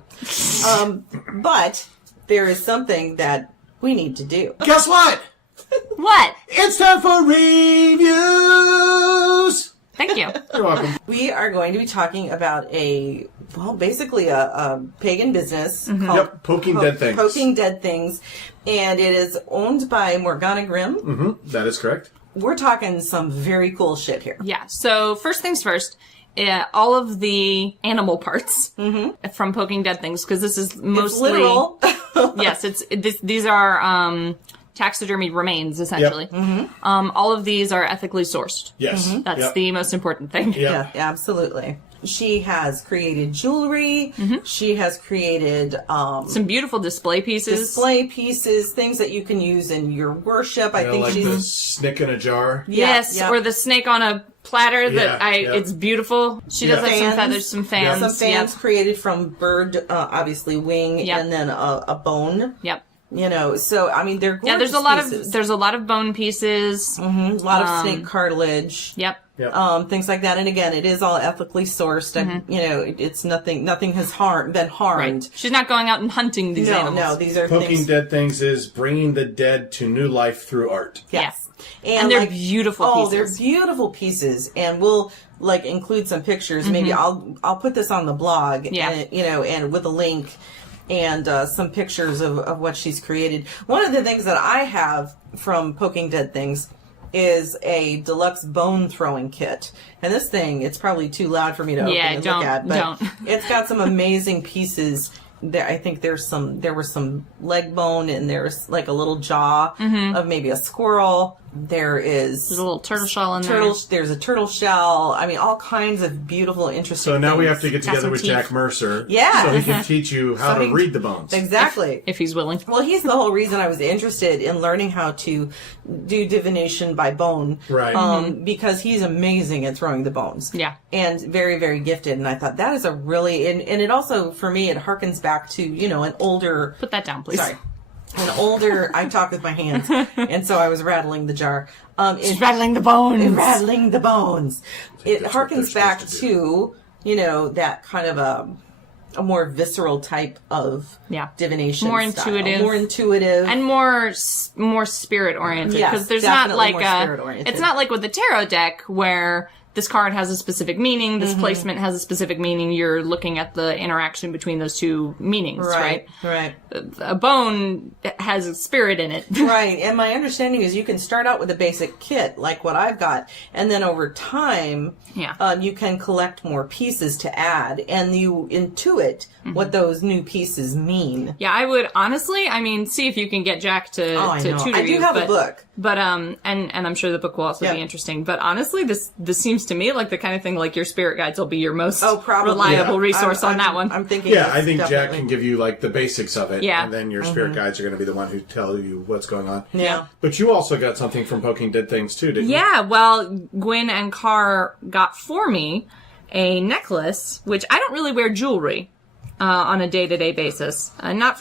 But there is something that we need to do. Guess what? What? It's time for reviews! Thank you. You're welcome. We are going to be talking about basically a pagan business called Poking Dead Things. Poking Dead Things. And it is owned by Morgana Grimm. Mm-hmm. That is correct. We're talking some very cool shit here. Yeah. So first things first, all of the animal parts from Poking Dead Things, because this is mostly It's literal. Yes, these are taxidermy remains essentially. Yep. All of these are ethically sourced. Yes. That's the most important thing. Yep. Yeah, absolutely. She has created jewelry. She has created some beautiful display pieces, things that you can use in your worship. I think like she's the snake in a jar. Yes, Yeah. or the snake on a platter Yeah, it's beautiful. She does have some feathers, some fans. Some fans created from bird, obviously wing, and then a bone. Yep. So I mean, they're gorgeous there's a lot of bone pieces. a lot of snake cartilage. Yep. Yep. things like that. And again, it is all ethically sourced, and it's nothing has been harmed. Right. She's not going out and hunting these animals. No, these are Poking things. Dead Things is bringing the dead to new life through art. Yes. And they're beautiful pieces. Oh, they're beautiful pieces, and we'll include some pictures. Maybe I'll put this on the blog, and with a link and some pictures of what she's created. One of the things that I have from Poking Dead Things is a deluxe bone throwing kit, and this thing, it's probably too loud for me to open and look at, but it's got some amazing pieces. There, I think there was some leg bone, and there's like a little jaw of maybe a squirrel. There's a little turtle shell in there. There's a turtle shell. I mean, all kinds of beautiful, interesting So now things. we have to get together with Jack Mercer. Yeah. So he can teach you how to read the bones. Exactly. If he's willing. Well, he's the whole reason I was interested in learning how to do divination by bone. Right. Because he's amazing at throwing the bones. Yeah. And very, very gifted. And I thought that is a really, and it also, for me, it harkens back to, an older. Put that down, please. Sorry. I talk with my hands, and so I was rattling the jar. She's rattling the bones. Rattling the bones. It that's what harkens they're back supposed to, that kind of a more visceral type of divination more style. intuitive, and more spirit oriented, because there's not like it's not like with the tarot deck where this card has a specific meaning, this placement has a specific meaning. You're looking at the interaction between those two meanings, right? Right. A bone has a spirit in it. Right. And my understanding is you can start out with a basic kit, like what I've got, and then over time, you can collect more pieces to add, and you intuit what those new pieces mean. Yeah, I would honestly, see if you can get Jack to tutor you. I do have a book. But, and I'm sure the book will also be interesting. But honestly, this seems to me like the kind of thing like your spirit guides will be your most reliable resource on that one. I'm thinking. Yeah, I think Jack can give you like the basics of it. Yeah. And then your spirit guides are going to be the one who tell you what's going on. Yeah. But you also got something from Poking Dead Things too, didn't you? Yeah, well, Gwyn and Carr got for me a necklace, which I don't really wear jewelry on a day-to-day basis. Not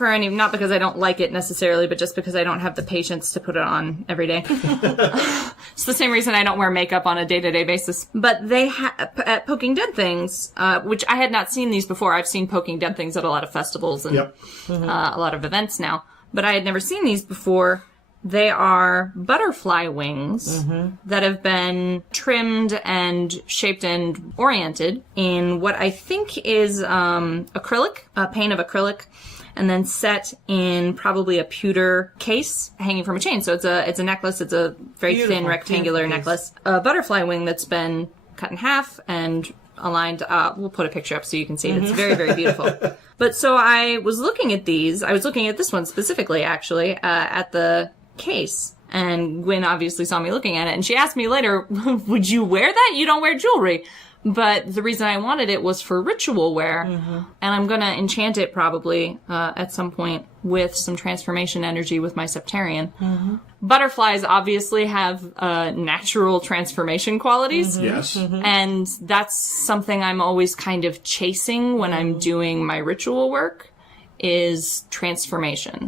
because I don't like it necessarily, but just because I don't have the patience to put it on every day. It's the same reason I don't wear makeup on a day-to-day basis. But they at Poking Dead Things, which I had not seen these before. I've seen Poking Dead Things at a lot of festivals and a lot of events now. But I had never seen these before. They are butterfly wings that have been trimmed and shaped and oriented in what I think is acrylic, a pane of acrylic, and then set in probably a pewter case hanging from a chain. So it's a necklace. It's a very thin rectangular necklace. A butterfly wing that's been cut in half and aligned. We'll put a picture up so you can see it. It's very, very beautiful. But so I was looking at these. I was looking at this one specifically, actually, at the case, and Gwyn obviously saw me looking at it, and she asked me later, would you wear that? You don't wear jewelry. But the reason I wanted it was for ritual wear, and I'm gonna enchant it probably at some point with some transformation energy with my Septarian. Butterflies obviously have natural transformation qualities. Yes. And that's something I'm always kind of chasing when I'm doing my ritual work, is transformation.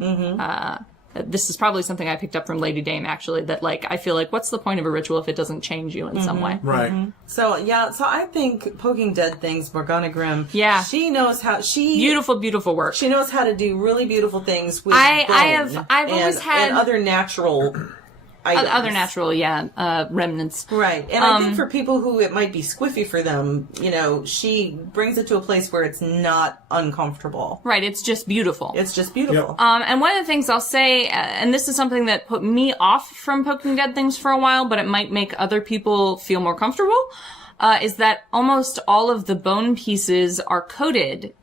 This is probably something I picked up from Lady Dame, actually, that, like, I feel like, what's the point of a ritual if it doesn't change you in some way? Right. So I think Poking Dead Things, Morgana Grimm, she knows how, Beautiful, beautiful work. She knows how to do really beautiful things with I've always had... And other natural items. Other natural, remnants. Right. And I think for people who it might be squiffy for them, she brings it to a place where it's not uncomfortable. Right, it's just beautiful. It's just beautiful. Yep. And one of the things I'll say, and this is something that put me off from Poking Dead Things for a while, but it might make other people feel more comfortable, is that almost all of the bone pieces are coated,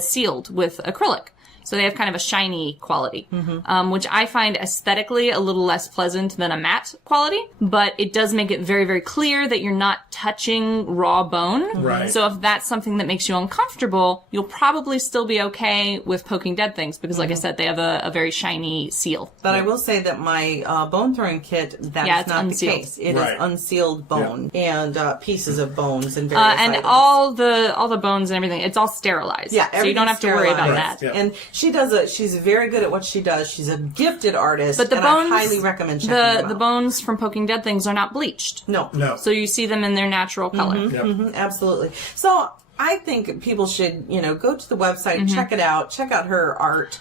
sealed with acrylic. So they have kind of a shiny quality, which I find aesthetically a little less pleasant than a matte quality, but it does make it very, very clear that you're not touching raw bone. Right. So if that's something that makes you uncomfortable, you'll probably still be okay with Poking Dead Things, because like I said, they have a very shiny seal. But I will say that my bone throwing kit, that's not unsealed. the case. It is unsealed bone and pieces of bones and various and items. all the bones and everything, it's all sterilized. Yeah, so you don't have to worry about sterilized. that. And She's very good at what she does. She's a gifted artist. But the and bones, I highly recommend checking them out. The bones from Poking Dead Things are not bleached. No. So you see them in their natural color. Absolutely. So I think people should, go to the website, check it out, check out her art.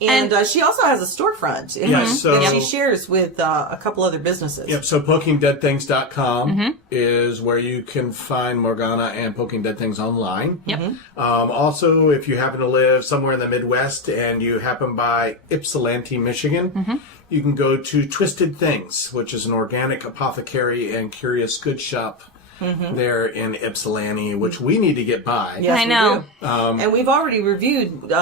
And she also has a storefront that she shares with a couple other businesses. Yep, so pokingdeadthings.com is where you can find Morgana and Poking Dead Things online. Yep. Also, if you happen to live somewhere in the Midwest and you happen by Ypsilanti, Michigan, you can go to Twisted Things, which is an organic apothecary and curious goods shop there in Ypsilanti, which we need to get by. Yes, I know. And we've already reviewed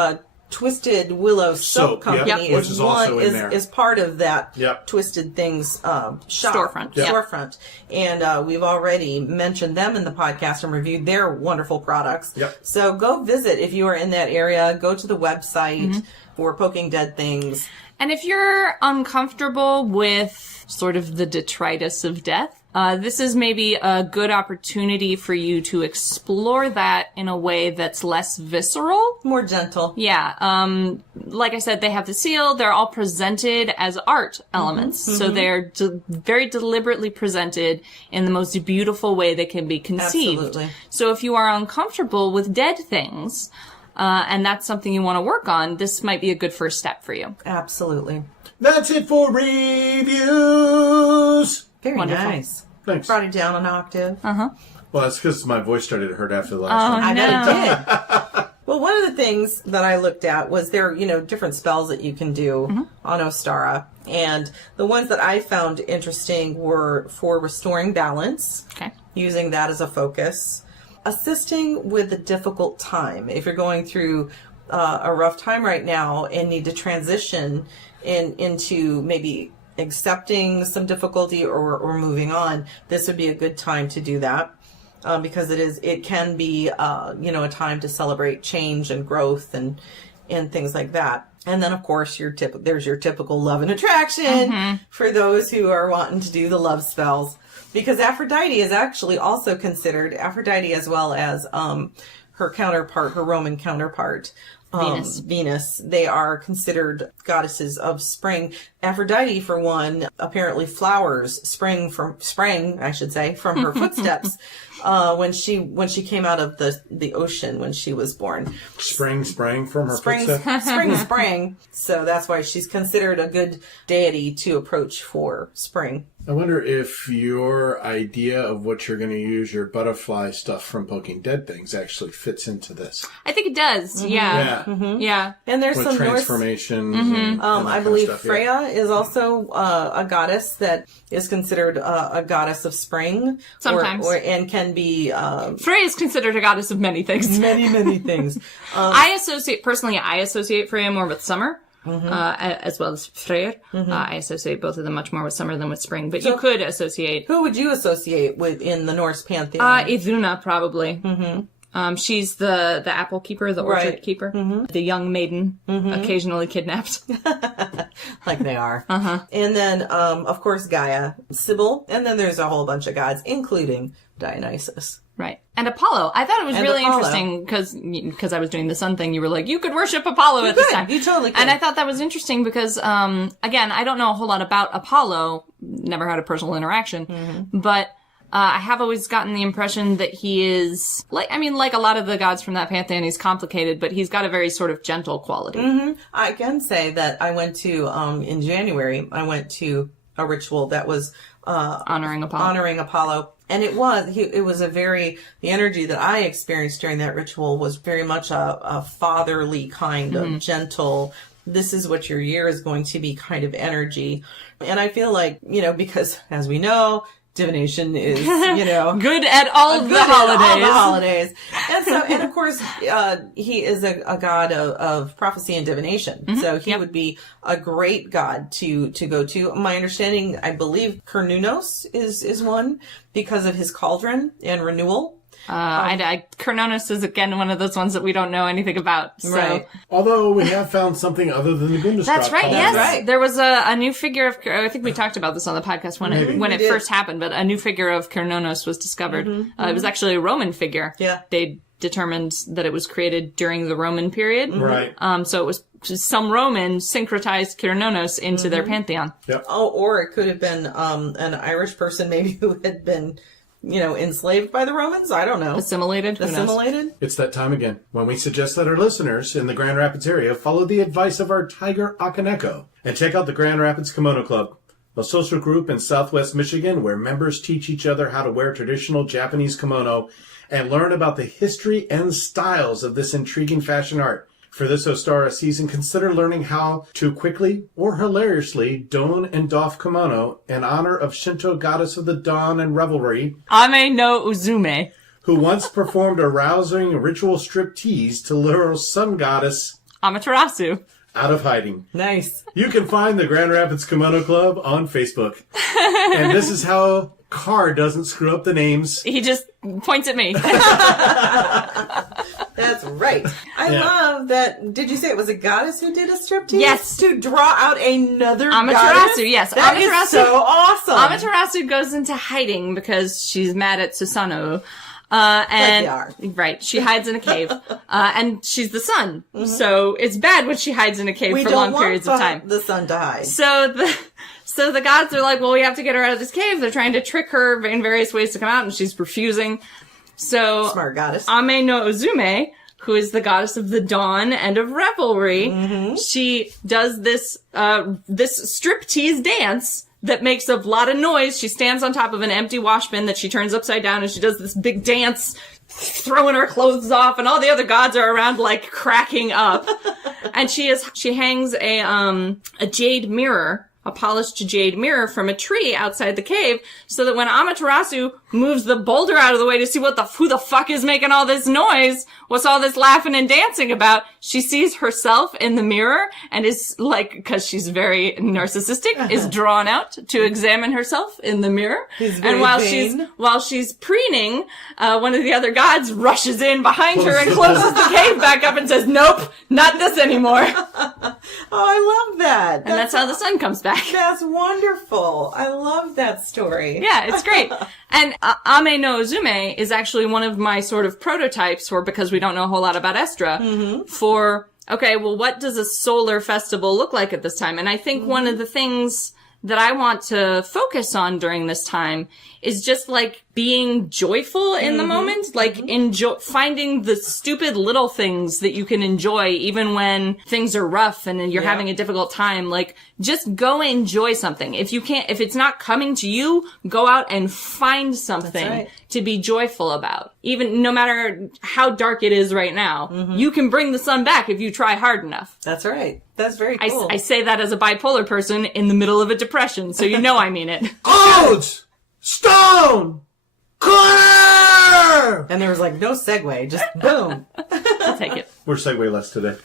Twisted Willow Soap Company which is also in there. is part of that Twisted Things shop storefront, and we've already mentioned them in the podcast and reviewed their wonderful products. So go visit if you are in that area. Go to the website for Poking Dead Things. And if you're uncomfortable with sort of the detritus of death, this is maybe a good opportunity for you to explore that in a way that's less visceral. More gentle. Yeah. Like I said, they have the seal. They're all presented as art elements. So they're very deliberately presented in the most beautiful way they can be conceived. Absolutely. So if you are uncomfortable with dead things, and that's something you want to work on, this might be a good first step for you. Absolutely. That's it for reviews. Very Wonderful. nice. Thanks. Brought it down an octave. Well, that's because my voice started to hurt after the last one. I know it did. Well, one of the things that I looked at was there, different spells that you can do on Ostara. And the ones that I found interesting were for restoring balance, using that as a focus, assisting with a difficult time. If you're going through a rough time right now and need to transition into maybe accepting some difficulty or moving on, this would be a good time to do that. Because it can be, a time to celebrate change and growth and things like that. And then, of course, there's your typical love and attraction for those who are wanting to do the love spells. Because Aphrodite is actually also considered, Aphrodite as well as her counterpart, her Roman counterpart, Venus. They are considered goddesses of spring. Aphrodite, for one, apparently flowers spring from her footsteps when she came out of the ocean when she was born. Sprang from her footsteps. Spring. So that's why she's considered a good deity to approach for spring. I wonder if your idea of what you're going to use your butterfly stuff from Poking Dead Things actually fits into this. I think it does. Yeah. And there's With some transformations. I believe Freya is also a goddess that is considered a goddess of spring. Sometimes. And can be... Freya is considered a goddess of many things. Many things. I associate Freya more with summer. As well as Freyr. I associate both of them much more with summer than with spring, but you could associate... Who would you associate with in the Norse pantheon? Iduna, probably. She's the apple keeper, the orchard keeper, the young maiden, occasionally kidnapped. Like they are. And then, of course, Gaia, Sybil, and then there's a whole bunch of gods, including Dionysus. Right. And Apollo. I thought it was really interesting because I was doing the sun thing. You were like, you could worship Apollo at this time. You totally could. And I thought that was interesting because, again, I don't know a whole lot about Apollo. Never had a personal interaction. But I have always gotten the impression that he is, like a lot of the gods from that pantheon, he's complicated, but he's got a very sort of gentle quality. I can say that I went to, in January, I went to a ritual that was honoring Apollo. And it was the energy that I experienced during that ritual was very much a fatherly kind of gentle, this is what your year is going to be kind of energy. And I feel like, because as we know, divination is, good at all the holidays. And of course, he is a god of prophecy and divination. So he would be a great god to go to. My understanding, I believe Cernunnos is one because of his cauldron and renewal. Cernunnos is again one of those ones that we don't know anything about. So. Right. Although we have found something other than the Bundesrat. That's right. Yes, right. There was a new figure of. I think we talked about this on the podcast when it first happened. But a new figure of Cernunnos was discovered. It was actually a Roman figure. Yeah. They determined that it was created during the Roman period. Right. So it was some Roman syncretized Kiernonos into their pantheon. Yep. Oh, or it could have been an Irish person maybe who had been, enslaved by the Romans. I don't know. Assimilated? Who knows? Assimilated? It's that time again when we suggest that our listeners in the Grand Rapids area follow the advice of our tiger Akaneko and check out the Grand Rapids Kimono Club, a social group in Southwest Michigan where members teach each other how to wear traditional Japanese kimono and learn about the history and styles of this intriguing fashion art. For this Ostara season, consider learning how to quickly or hilariously don and doff kimono in honor of Shinto goddess of the dawn and revelry, Ame no Uzume. who once performed a rousing ritual striptease to lure sun goddess Amaterasu. out of hiding. Nice. You can find the Grand Rapids Kimono Club on Facebook. And this is how Carr doesn't screw up the names. He just points at me. That's right. I Yeah. love that. Did you say it was a goddess who did a striptease? Yes. To draw out another Amaterasu, goddess? yes. That is Amaterasu- so awesome. Amaterasu goes into hiding because she's mad at Susanoo. And they are. right, she hides in a cave, and she's the sun, so it's bad when she hides in a cave we for don't long want periods of time. the sun to hide. So the gods are like, well, we have to get her out of this cave. They're trying to trick her in various ways to come out, and she's refusing. So Smart goddess. Ame no Uzume, who is the goddess of the dawn and of revelry, she does this striptease dance that makes a lot of noise. She stands on top of an empty wash bin that she turns upside down, and she does this big dance, throwing her clothes off, and all the other gods are around like cracking up. And she hangs a jade mirror, a polished jade mirror from a tree outside the cave, so that when Amaterasu moves the boulder out of the way to see who the fuck is making all this noise, what's all this laughing and dancing about, she sees herself in the mirror and is like, cause she's very narcissistic, is drawn out to examine herself in the mirror. very And while vain. she's preening, one of the other gods rushes in behind her and closes the cave back up and says, nope, not this anymore. Oh, I love that. And that's how the sun comes back. That's wonderful. I love that story. Yeah, it's great. And Ame no Uzume is actually one of my sort of prototypes for, because we don't know a whole lot about Estra, for, okay, well, what does a solar festival look like at this time? And I think one of the things that I want to focus on during this time is just like being joyful in the moment, like finding the stupid little things that you can enjoy even when things are rough and you're having a difficult time. Like, just go enjoy something. If it's not coming to you, go out and find something to be joyful about. Even no matter how dark it is right now, you can bring the sun back if you try hard enough. That's right. That's very cool. I say that as a bipolar person in the middle of a depression, so you know I mean it. Oats! Stone! Clear! And there was like no segue, just boom. I'll take it. We're segue-less today.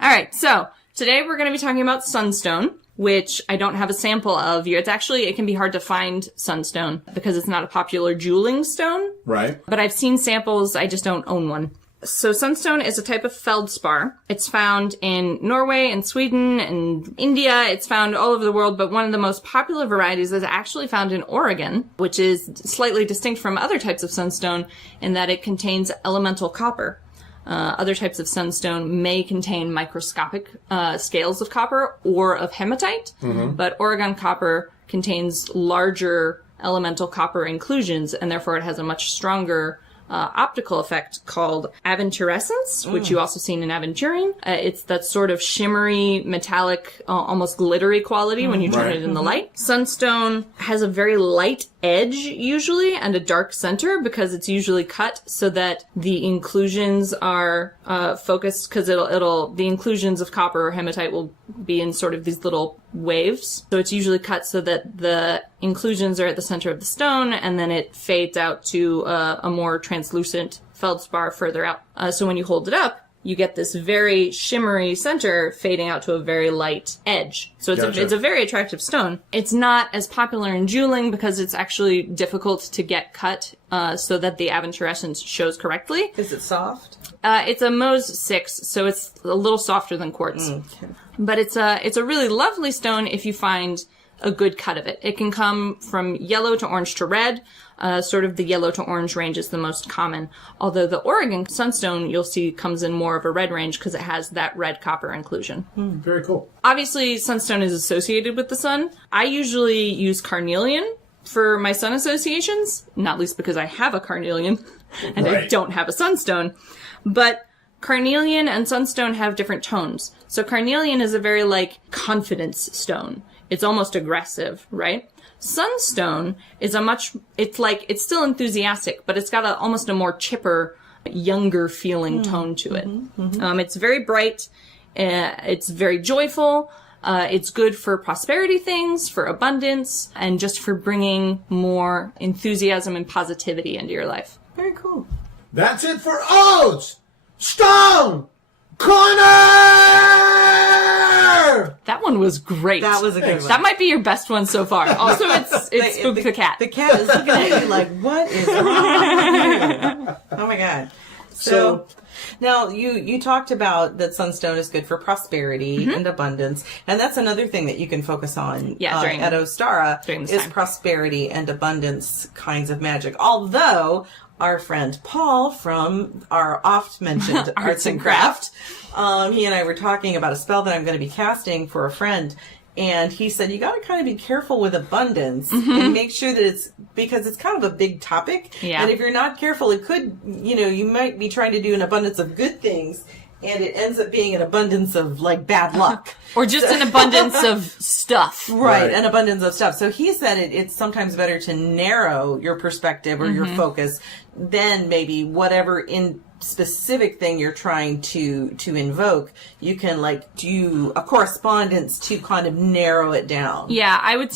All right, so today we're going to be talking about sunstone, which I don't have a sample of. It can be hard to find sunstone because it's not a popular jeweling stone. Right. But I've seen samples, I just don't own one. So sunstone is a type of feldspar. It's found in Norway and Sweden and India. It's found all over the world, but one of the most popular varieties is actually found in Oregon, which is slightly distinct from other types of sunstone in that it contains elemental copper. Other types of sunstone may contain microscopic scales of copper or of hematite, but Oregon copper contains larger elemental copper inclusions, and therefore it has a much stronger optical effect called aventurescence, which you also seen in aventurine. It's that sort of shimmery, metallic, almost glittery quality when you turn it in the light. Sunstone has a very light edge usually and a dark center because it's usually cut so that the inclusions are focused, because the inclusions of copper or hematite will be in sort of these little waves. So it's usually cut so that the inclusions are at the center of the stone, and then it fades out to a more translucent feldspar further out. So when you hold it up, you get this very shimmery center fading out to a very light edge. So it's a very attractive stone. It's not as popular in jeweling because it's actually difficult to get cut so that the aventurescence shows correctly. Is it soft? It's a Mohs 6, so it's a little softer than quartz. Okay. But it's a really lovely stone if you find a good cut of it. It can come from yellow to orange to red. Sort of the yellow to orange range is the most common. Although the Oregon sunstone, you'll see, comes in more of a red range because it has that red copper inclusion. Very cool. Obviously, sunstone is associated with the sun. I usually use carnelian for my sun associations, not least because I have a carnelian and I don't have a sunstone. But carnelian and sunstone have different tones. So carnelian is a very, like, confidence stone. It's almost aggressive, right? Sunstone is it's still enthusiastic, but it's got almost a more chipper, younger feeling tone to it. It's very bright. It's very joyful. It's good for prosperity things, for abundance, and just for bringing more enthusiasm and positivity into your life. Very cool. That's it for Odes! Stone! Corner! That one was great. That was a good one. That might be your best one so far. Also, it's Spook the Cat. The cat is looking at you like, what is wrong? Oh my God. So now you talked about that sunstone is good for prosperity and abundance, and that's another thing that you can focus on at Ostara is prosperity and abundance kinds of magic. Although our friend Paul from our oft-mentioned Arts and Craft, he and I were talking about a spell that I'm going to be casting for a friend. And he said, you got to kind of be careful with abundance and make sure that because it's kind of a big topic. Yeah. And if you're not careful, it could, you might be trying to do an abundance of good things and it ends up being an abundance of like bad luck. Or just an abundance of stuff. Right, an abundance of stuff. So he said it's sometimes better to narrow your perspective or your focus than maybe whatever specific thing you're trying to invoke. You can like do a correspondence to kind of narrow it down. Yeah, I would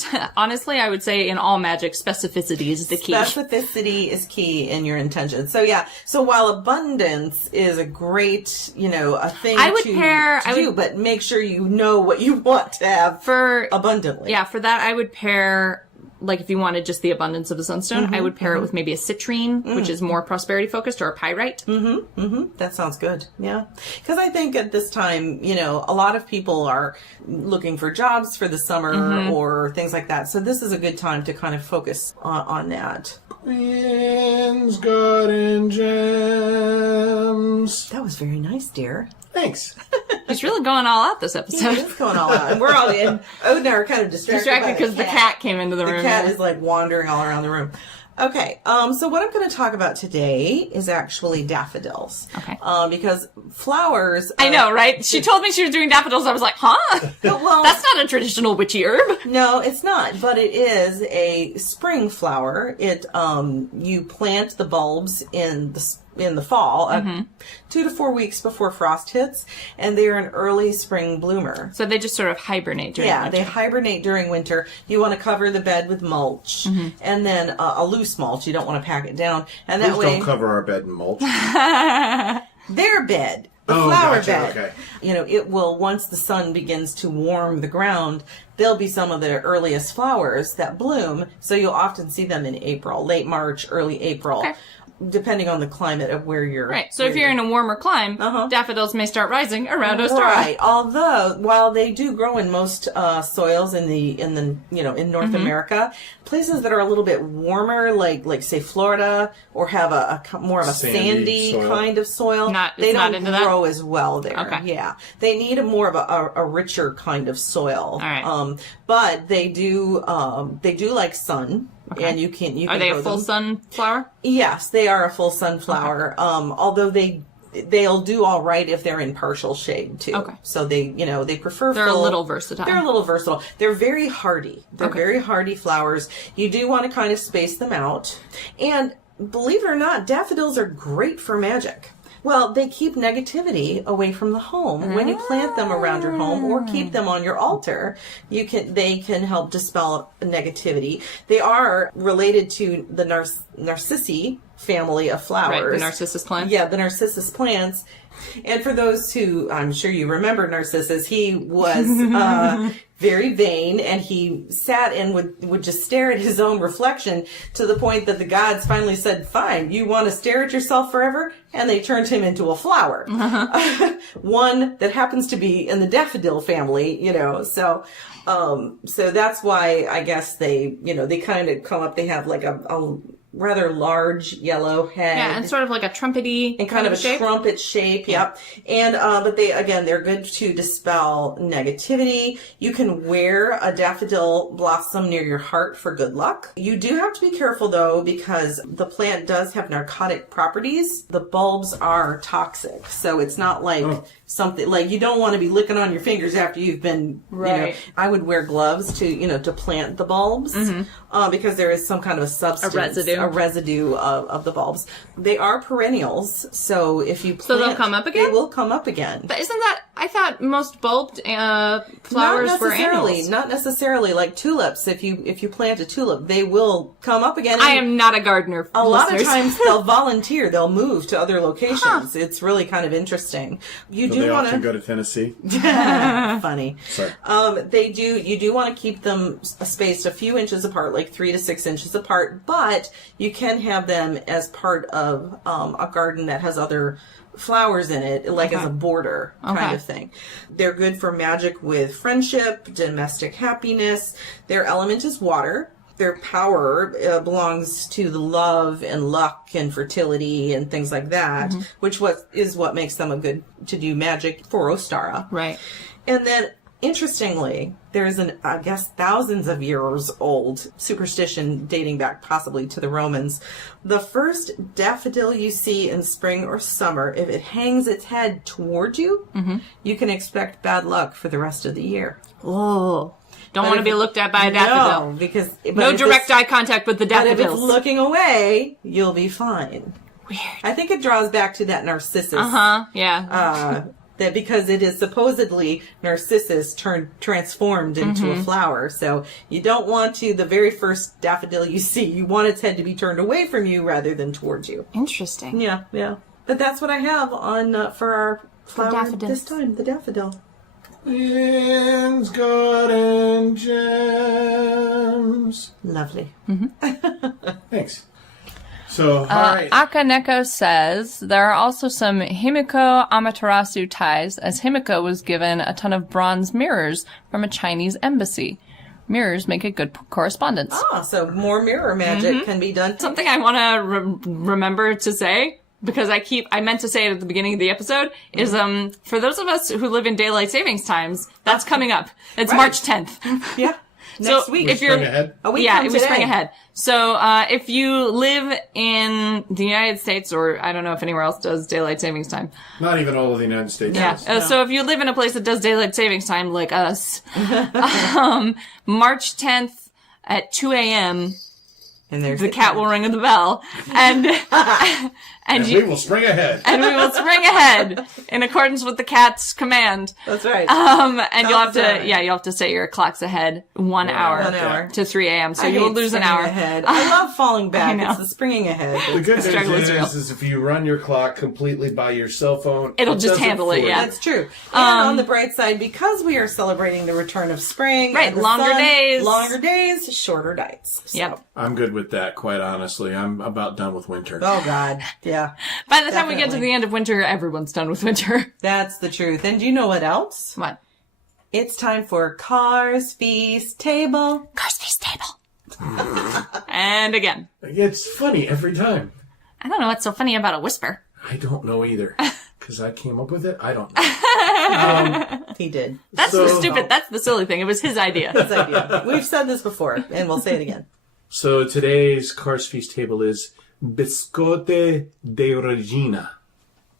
say in all magic, specificity is the key. Specificity is key in your intention. So yeah, so while abundance is a great, a thing to do, but make sure you know what you want to have for abundantly. Yeah, for that I would pair, like if you wanted just the abundance of the sunstone, I would pair it with maybe a citrine, which is more prosperity focused, or a pyrite. That sounds good. Yeah. Because I think at this time, a lot of people are looking for jobs for the summer or things like that. So this is a good time to kind of focus on that. Queen's Garden Gems. That was very nice, dear. Thanks. He's really going all out this episode. He's going all out. And we're all in. Ode and I are kind of distracted because the cat came into the room. The cat is like wandering all around the room. Okay, so what I'm going to talk about today is actually daffodils. Okay. Because flowers... I know, right? She told me she was doing daffodils. I was like, huh? Well, that's not a traditional witchy herb. No, it's not. But it is a spring flower. You plant the bulbs in the fall, 2 to 4 weeks before frost hits, and they're an early spring bloomer. So they just sort of hibernate during winter. Yeah, they hibernate during winter. You want to cover the bed with mulch, and then a loose mulch. You don't want to pack it down. And that way, don't cover our bed in mulch. Their bed. The flower gotcha, bed. Okay. It will, once the sun begins to warm the ground, there'll be some of the earliest flowers that bloom. So you'll often see them in April, late March, early April. Okay. Depending on the climate of where you're... Right, so if you're in a warmer climb, daffodils may start rising around Ostara. Right, although, while they do grow in most soils in North America, places that are a little bit warmer, like say Florida, or have a more of a sandy kind of soil, they don't grow as well there. Okay. Yeah, they need more of a richer kind of soil. All right. But they do like sun. Okay. And you can Are they a full sunflower? Yes, they are a full sunflower. Okay. Although they'll do all right if they're in partial shade too. Okay. So they prefer They're full. A little versatile. They're a little versatile. They're very hardy. They're very hardy flowers. You do want to kind of space them out. And believe it or not, daffodils are great for magic. Well, they keep negativity away from the home. When you plant them around your home or keep them on your altar, they can help dispel negativity. They are related to the narcissi family of flowers. Right, the narcissus plants. Yeah, the narcissus plants. And for those who, I'm sure you remember Narcissus, he was very vain, and he sat and would just stare at his own reflection to the point that the gods finally said, fine, you want to stare at yourself forever? And they turned him into a flower. One that happens to be in the daffodil family, so that's why I guess they kind of come up, they have like a rather large yellow head. Yeah, and sort of like a trumpety and kind of a shape. trumpet shape. Yep. And but they're good to dispel negativity. You can wear a daffodil blossom near your heart for good luck. You do have to be careful though, because the plant does have narcotic properties. The bulbs are toxic, so it's not like something like you don't want to be licking on your fingers after you've been. Right. I would wear gloves to plant the bulbs because there is some kind of a substance, a residue of the bulbs. They are perennials, so if you plant, so they'll come up again. They will come up again. But isn't that? I thought most bulbed flowers were annuals. Not necessarily. Like tulips, if you plant a tulip, they will come up again. I am not a gardener. A lot of times they'll volunteer. They'll move to other locations. It's really kind of interesting. You do want to go to Tennessee. Funny. Sorry. You do want to keep them spaced a few inches apart, like 3 to 6 inches apart, but you can have them as part of a garden that has other flowers in it, like as a border kind of thing. They're good for magic with friendship, domestic happiness. Their element is water. Their power belongs to the love and luck and fertility and things like that, which is what makes them a good to do magic for Ostara. Right. And then, interestingly, there's I guess, thousands of years old superstition dating back possibly to the Romans. The first daffodil you see in spring or summer, if it hangs its head toward you, you can expect bad luck for the rest of the year. Oh. Don't want to be looked at by a daffodil. No, because no direct eye contact with the daffodils. But if it's looking away, you'll be fine. Weird. I think it draws back to that Narcissus. Yeah. That because it is supposedly Narcissus transformed into a flower. So you don't want the very first daffodil you see, you want its head to be turned away from you rather than towards you. Interesting. Yeah. But that's what I have on for our flower this time, the daffodil. Lynn's Garden Gems. Lovely. Thanks. So, all right. Akaneko says, there are also some Himiko Amaterasu ties, as Himiko was given a ton of bronze mirrors from a Chinese embassy. Mirrors make a good correspondence. So more mirror magic can be done. Something I want to remember to say, because I meant to say it at the beginning of the episode, is for those of us who live in daylight savings times, that's coming up. It's March 10th. Yeah. Next week. If you're ahead. A week from today. We spring ahead. So if you live in the United States, or I don't know if anywhere else does daylight savings time. Not even all of the United States. Yeah. So if you live in a place that does daylight savings time, like us, March 10th at 2 a.m., and there's the cat will ring the bell, and we will spring ahead. And we will spring ahead in accordance with the cat's command. That's right. And you'll have to set your clocks ahead 1 hour to 3 a.m. So you will lose an hour. Ahead. I love falling back. It's the springing ahead. The good news is if you run your clock completely by your cell phone, it'll just handle it. Yeah, that's true. And on the bright side, because we are celebrating the return of spring, right? Longer days, shorter nights. So. Yep. I'm good with that. Quite honestly, I'm about done with winter. Oh God, yeah. By the time we get to the end of winter, everyone's done with winter. That's the truth. And do you know what else? What? It's time for Cars Feast Table. Cars Feast Table. And again. It's funny every time. I don't know what's so funny about a whisper. I don't know either. Because I came up with it. I don't know. He did. That's the silly thing. It was his idea. His idea. We've said this before, and we'll say it again. So today's Cars Feast Table is Biscotte de Regina.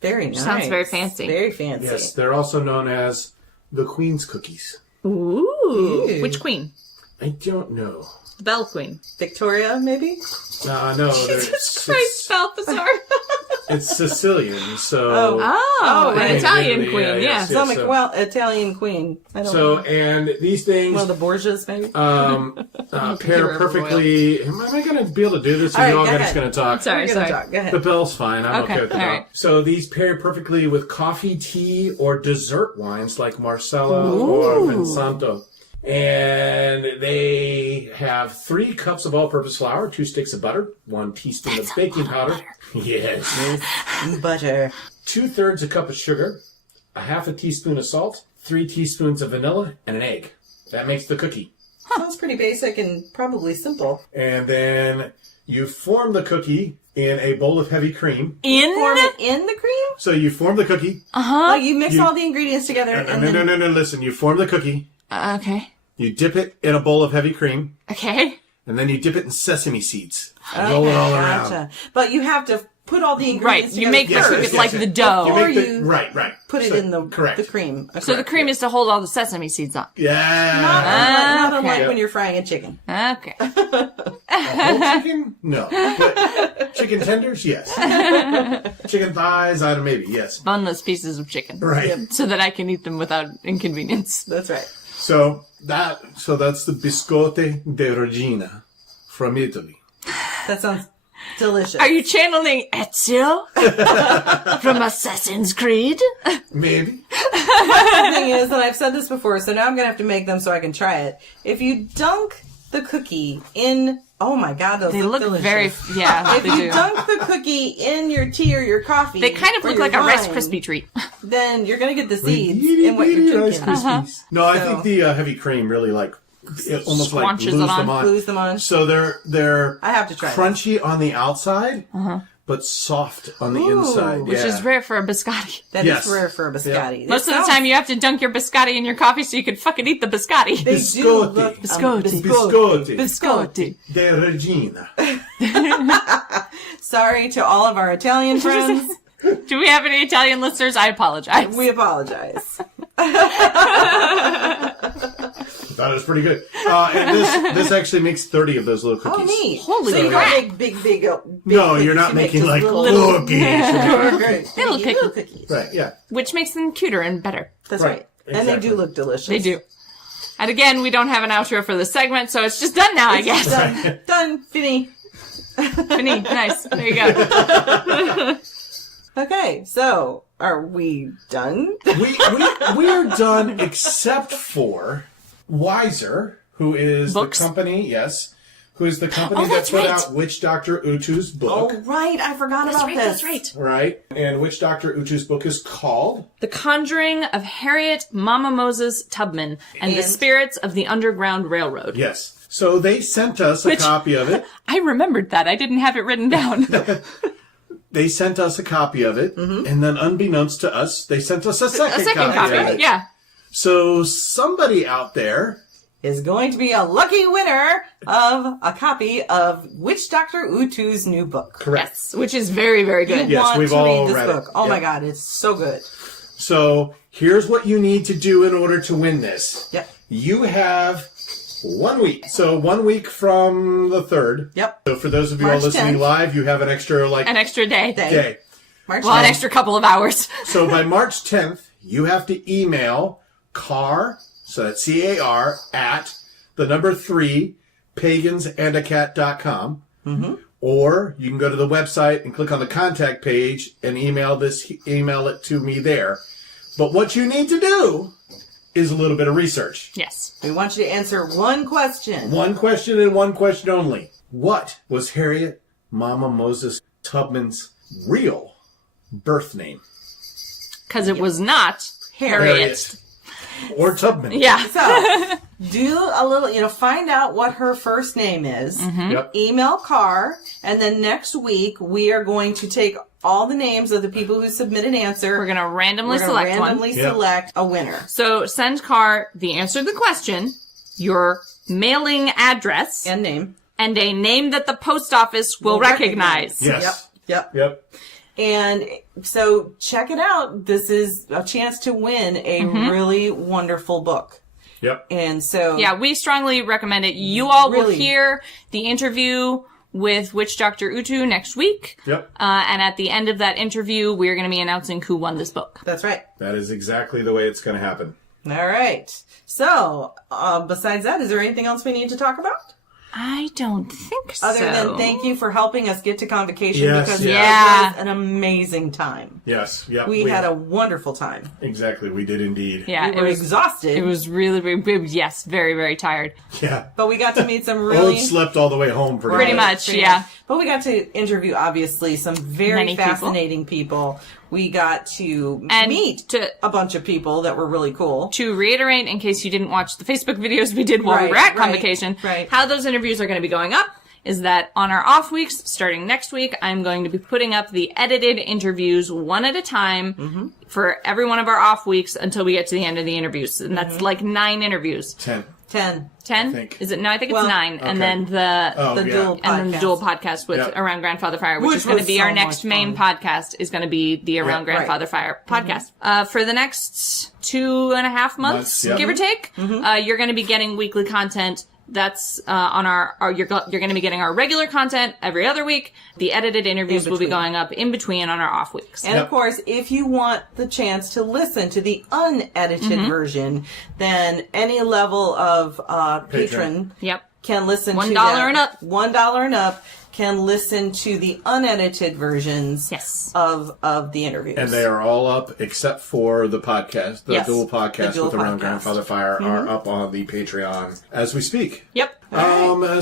Very nice. Sounds very fancy. Very fancy. Yes, they're also known as the Queen's Cookies. Ooh. Which queen? I don't know. The Belle Queen. Victoria, maybe? No. Jesus Christ, Balthazar. It's Sicilian, so... Oh, an Right. Italian Yeah, queen, yeah, yeah. yes. So I'm like, well, Italian queen. I don't So, know. and these things One of the Borgias, maybe? pair perfectly... Am I going to be able to do this, or All right, you all go just ahead. going to talk? Sorry, We're gonna talk. Go ahead. The bell's fine. I'm okay with the all bell. right. So these pair perfectly with coffee, tea, or dessert wines like Marsala or Vinsanto. And they have 3 cups of all-purpose flour, 2 sticks of butter, 1 teaspoon of baking powder. Yes. Butter. 2/3 a cup of sugar, a 1/2 teaspoon of salt, 3 teaspoons of vanilla, and an egg. That makes the cookie. Sounds pretty basic and probably simple. And then you form the cookie in a bowl of heavy cream. Form it in the cream? So you form the cookie. Like you mix all the ingredients together and then... No, listen. You form the cookie. Okay. You dip it in a bowl of heavy cream. Okay. And then you dip it in sesame seeds. Roll it all around. Gotcha. But you have to put all the Right. ingredients You together. make the Yes, cookie yes, like yes. the dough. You Or make the, you right. Put it in the cream. So the cream is to hold all the sesame seeds on. Yeah. Not unlike Okay. when you're frying a chicken. Okay. Whole chicken? No. But chicken tenders? Yes. Chicken thighs? I don't maybe. Yes. Boneless pieces of chicken. Right. So that I can eat them without inconvenience. That's right. So that's the biscotte de Regina from Italy. That sounds delicious. Are you channeling Ezio from Assassin's Creed? Maybe. The thing is, and I've said this before, so now I'm going to have to make them so I can try it. If you dunk the cookie in... Oh my god, those They look look delicious. very, yeah, If they you do. dunk the cookie in your tea or your coffee... They kind of or look your like a Rice wine, Krispie treat. then you're going to get the seeds in what you're Rice drinking. Krispies. No, I So- think the heavy cream really it almost like Squanches glues it on. them on. Glues them on. So they're I have to try crunchy on the outside, but soft on the inside. Which is rare for a biscotti. That Yes. is rare for a biscotti. Most of the time you have to dunk your biscotti in your coffee so you can fucking eat the biscotti. They do Biscotti. look... Biscotti. Biscotti Biscotti. de Regina. Sorry to all of our Italian friends. Do we have any Italian listeners? I apologize. We apologize. I thought it was pretty good. And this actually makes 30 of those little cookies. Oh, neat. Holy so you crap. don't make big No, cookies. you're not You make making just like little cookies. Little Little cookie. cookies. Right, yeah. Which makes them cuter and better. That's Right. right. And they Exactly. do look delicious. They do. And again, we don't have an outro for this segment, so it's just done now, I guess. Done. Done. Fini. Fini. Nice. There you go. Okay, so are we done? We are done except for Wiser, who is Books? the company, who is the company that that's put right. out Witch Doctor Utu's book. Oh, right. I forgot about this. That's right. Right? And Witch Doctor Utu's book is called The Conjuring of Harriet Mama Moses Tubman and the And- Spirits of the Underground Railroad. Yes. So they sent us a Which- copy of it. I remembered that. I didn't have it written down. They sent us a copy of it, and then unbeknownst to us, they sent us a second, A second copy. copy. Of it. Yeah. So somebody out there, Is going to be a lucky winner of a copy of Witch Doctor Utu's new book. correct. Yes. Which is very, very You good. Yes, want we've to all read this read it. book. Oh my Yep. god, it's so good. So here's what you need to do in order to win this. Yep. You have 1 week. So 1 week from the 3rd. Yep. So for those of you all March listening 10th. live, you have an extra An extra day. day. March Well, an 10th. extra couple of hours. So by March 10th, you have to email CAR, so that's CAR, at the number 3, pagansandacat.com. Or you can go to the website and click on the contact page and email it to me there. But what you need to do is a little bit of research. Yes. We want you to answer one question. One question and one question only. What was Harriet Mama Moses Tubman's real birth name? Because it was not Harriet. Or Tubman. Yeah. So, do a little, find out what her first name is. Yep. Email Car, and then next week we are going to take all the names of the people who submit an answer. We're going to randomly We're gonna select randomly one. Yep. select a winner. So send Car the answer to the question, your mailing address, And name. and a name that the post office will recognize. Yes. Yep. Yep. And so check it out. This is a chance to win a really wonderful book. Yep. And so Yeah, we strongly recommend it. You all will Really? hear the interview with Witch Doctor Utu next week. Yep. And at the end of that interview, we're going to be announcing who won this book. That's right. That is exactly the way it's going to happen. All right. So, besides that, is there anything else we need to talk about? I don't think so. Other than thank you for helping us get to Convocation because it was an amazing time. Yes. Yep. We had a wonderful time. Exactly. We did indeed. Yeah, We were exhausted. It was really, yes, very, very tired. Yeah. But we got to meet some really... Ode slept all the way home Pretty much, yeah. But we got to interview, obviously, some very Many fascinating people. We got to meet a bunch of people that were really cool. To reiterate, in case you didn't watch the Facebook videos we did while we were at Convocation, how those interviews are going to be going up is that on our off weeks, starting next week, I'm going to be putting up the edited interviews one at a time for every one of our off weeks until we get to the end of the interviews. And that's like 9 interviews. 10. 10. 10? I think. Is it? No, I think it's 9. Okay. And then the dual podcast with Around Grandfather Fire, which is going to be our next main podcast, is going to be the Around Grandfather Fire podcast. For the next 2.5 months, give or take, you're going to be getting weekly content. That's on you're going to be getting our regular content every other week. The edited interviews will be going up in between on our off weeks. And of course, if you want the chance to listen to the unedited version, then any level of patron can listen to $1 and up. $1 and up can listen to the unedited versions of the interviews. And they are all up except for the podcast. The dual podcast with Around Grandfather Fire are up on the Patreon as we speak. Yep.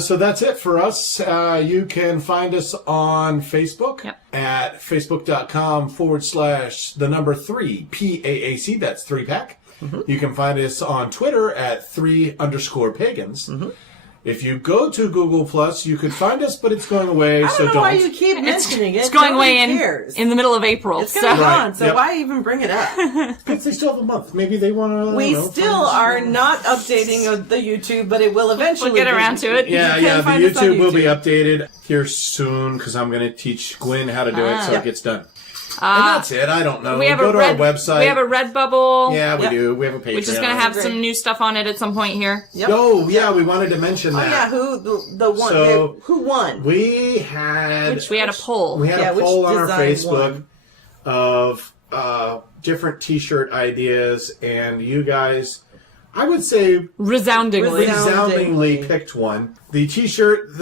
So that's it for us. You can find us on Facebook at facebook.com/3 PAAC. That's 3-pack. You can find us on Twitter at 3_pagans. If you go to Google Plus, you could find us, but it's going away, I don't know why you keep mentioning it. It's going away in the middle of April. It's going to be gone, so why even bring it up? Because they still have a month. Maybe they want to. We still are not updating the YouTube, but it will eventually. We'll get around to it. Yeah, the YouTube will be updated here soon because I'm going to teach Gwyn how to do it so it gets done. And that's it. I don't know. Go to our website. We have a Redbubble. Yeah, we do. We have a Patreon. Which is going to have some new stuff on it at some point here. Oh, yeah, we wanted to mention that. Oh, yeah, who won? We had a poll. We had a poll on our Facebook of different T-shirt ideas, and you guys, I would say, resoundingly picked one. The T-shirt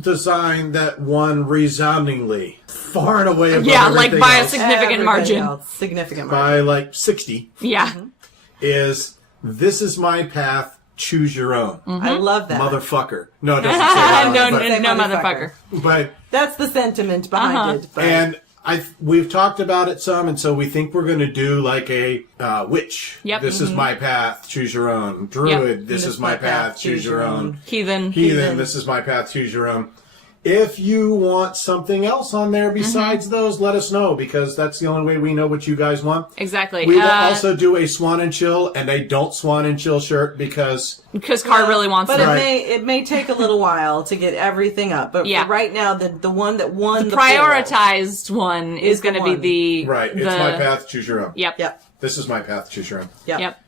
design that won resoundingly. Far and away above everything by else. a significant margin. By like 60. Yeah. Is This Is My Path, Choose Your Own. I love that. Motherfucker. No, it doesn't say that. No, motherfucker. But that's the sentiment behind it. But. And we've talked about it some, and so we think we're going to do like a witch. Yep. This is my path, choose your own. Druid, this is my path, choose your own. Heathen, this is my path, choose your own. If you want something else on there besides those, let us know, because that's the only way we know what you guys want. Exactly. We will also do a Swan and Chill and a Don't Swan and Chill shirt because Carr really wants it. But it may take a little while to get everything up. But for right now, the one that won the prioritized one is going to be the... Right. It's my path, choose your own. Yep. This is my path, choose your own. Yep.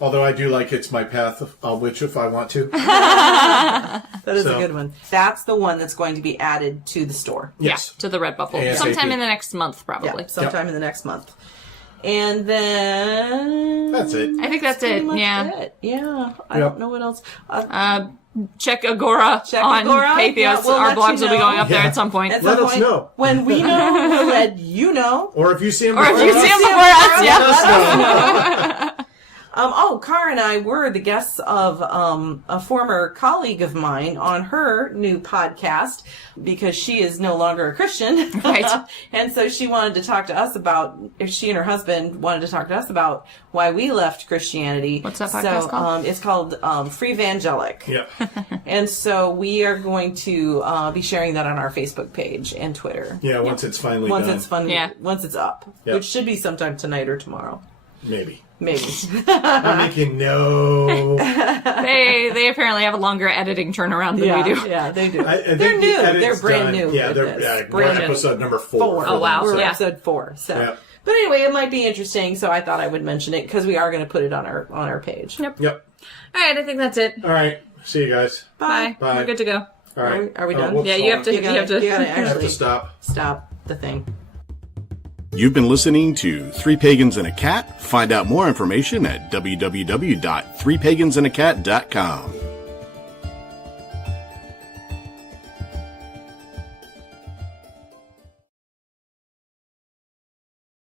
Although I do like It's My Path, I'll witch if I want to. That is a good one. That's the one that's going to be added to the store. Yes. To the Redbubble. ASAP. Sometime in the next month, probably. Yeah, sometime in the next month. And then... That's it. I think that's it. Yeah. Yeah. I don't know what else. Check Agora on Patheos. Yeah, our blogs will be going up there at some point. Let us know. When we know, we'll let you know. Or if you see them before us. Let us know. Carr and I were the guests of a former colleague of mine on her new podcast because she is no longer a Christian. Right. And so she wanted to talk to us she and her husband wanted to talk to us about why we left Christianity. What's that podcast called? It's called Free Evangelic. Yep. And so we are going to be sharing that on our Facebook page and Twitter. Yeah, once it's finally done. Once it's up, which should be sometime tonight or tomorrow. Maybe. I'm making no. They apparently have a longer editing turnaround than we do. Yeah, they do. They're new. They're brand new. Yeah, we're episode number 4. Oh, wow. We're episode 4. So, but anyway, it might be interesting. So I thought I would mention it because we are going to put it on our page. Yep. All right, I think that's it. All right. See you guys. Bye. Bye. We're good to go. All right. Are we done? whoops, Yeah, you have to. You gotta I have actually to stop. stop the thing. You've been listening to Three Pagans and a Cat. Find out more information at www.threepagansandacat.com.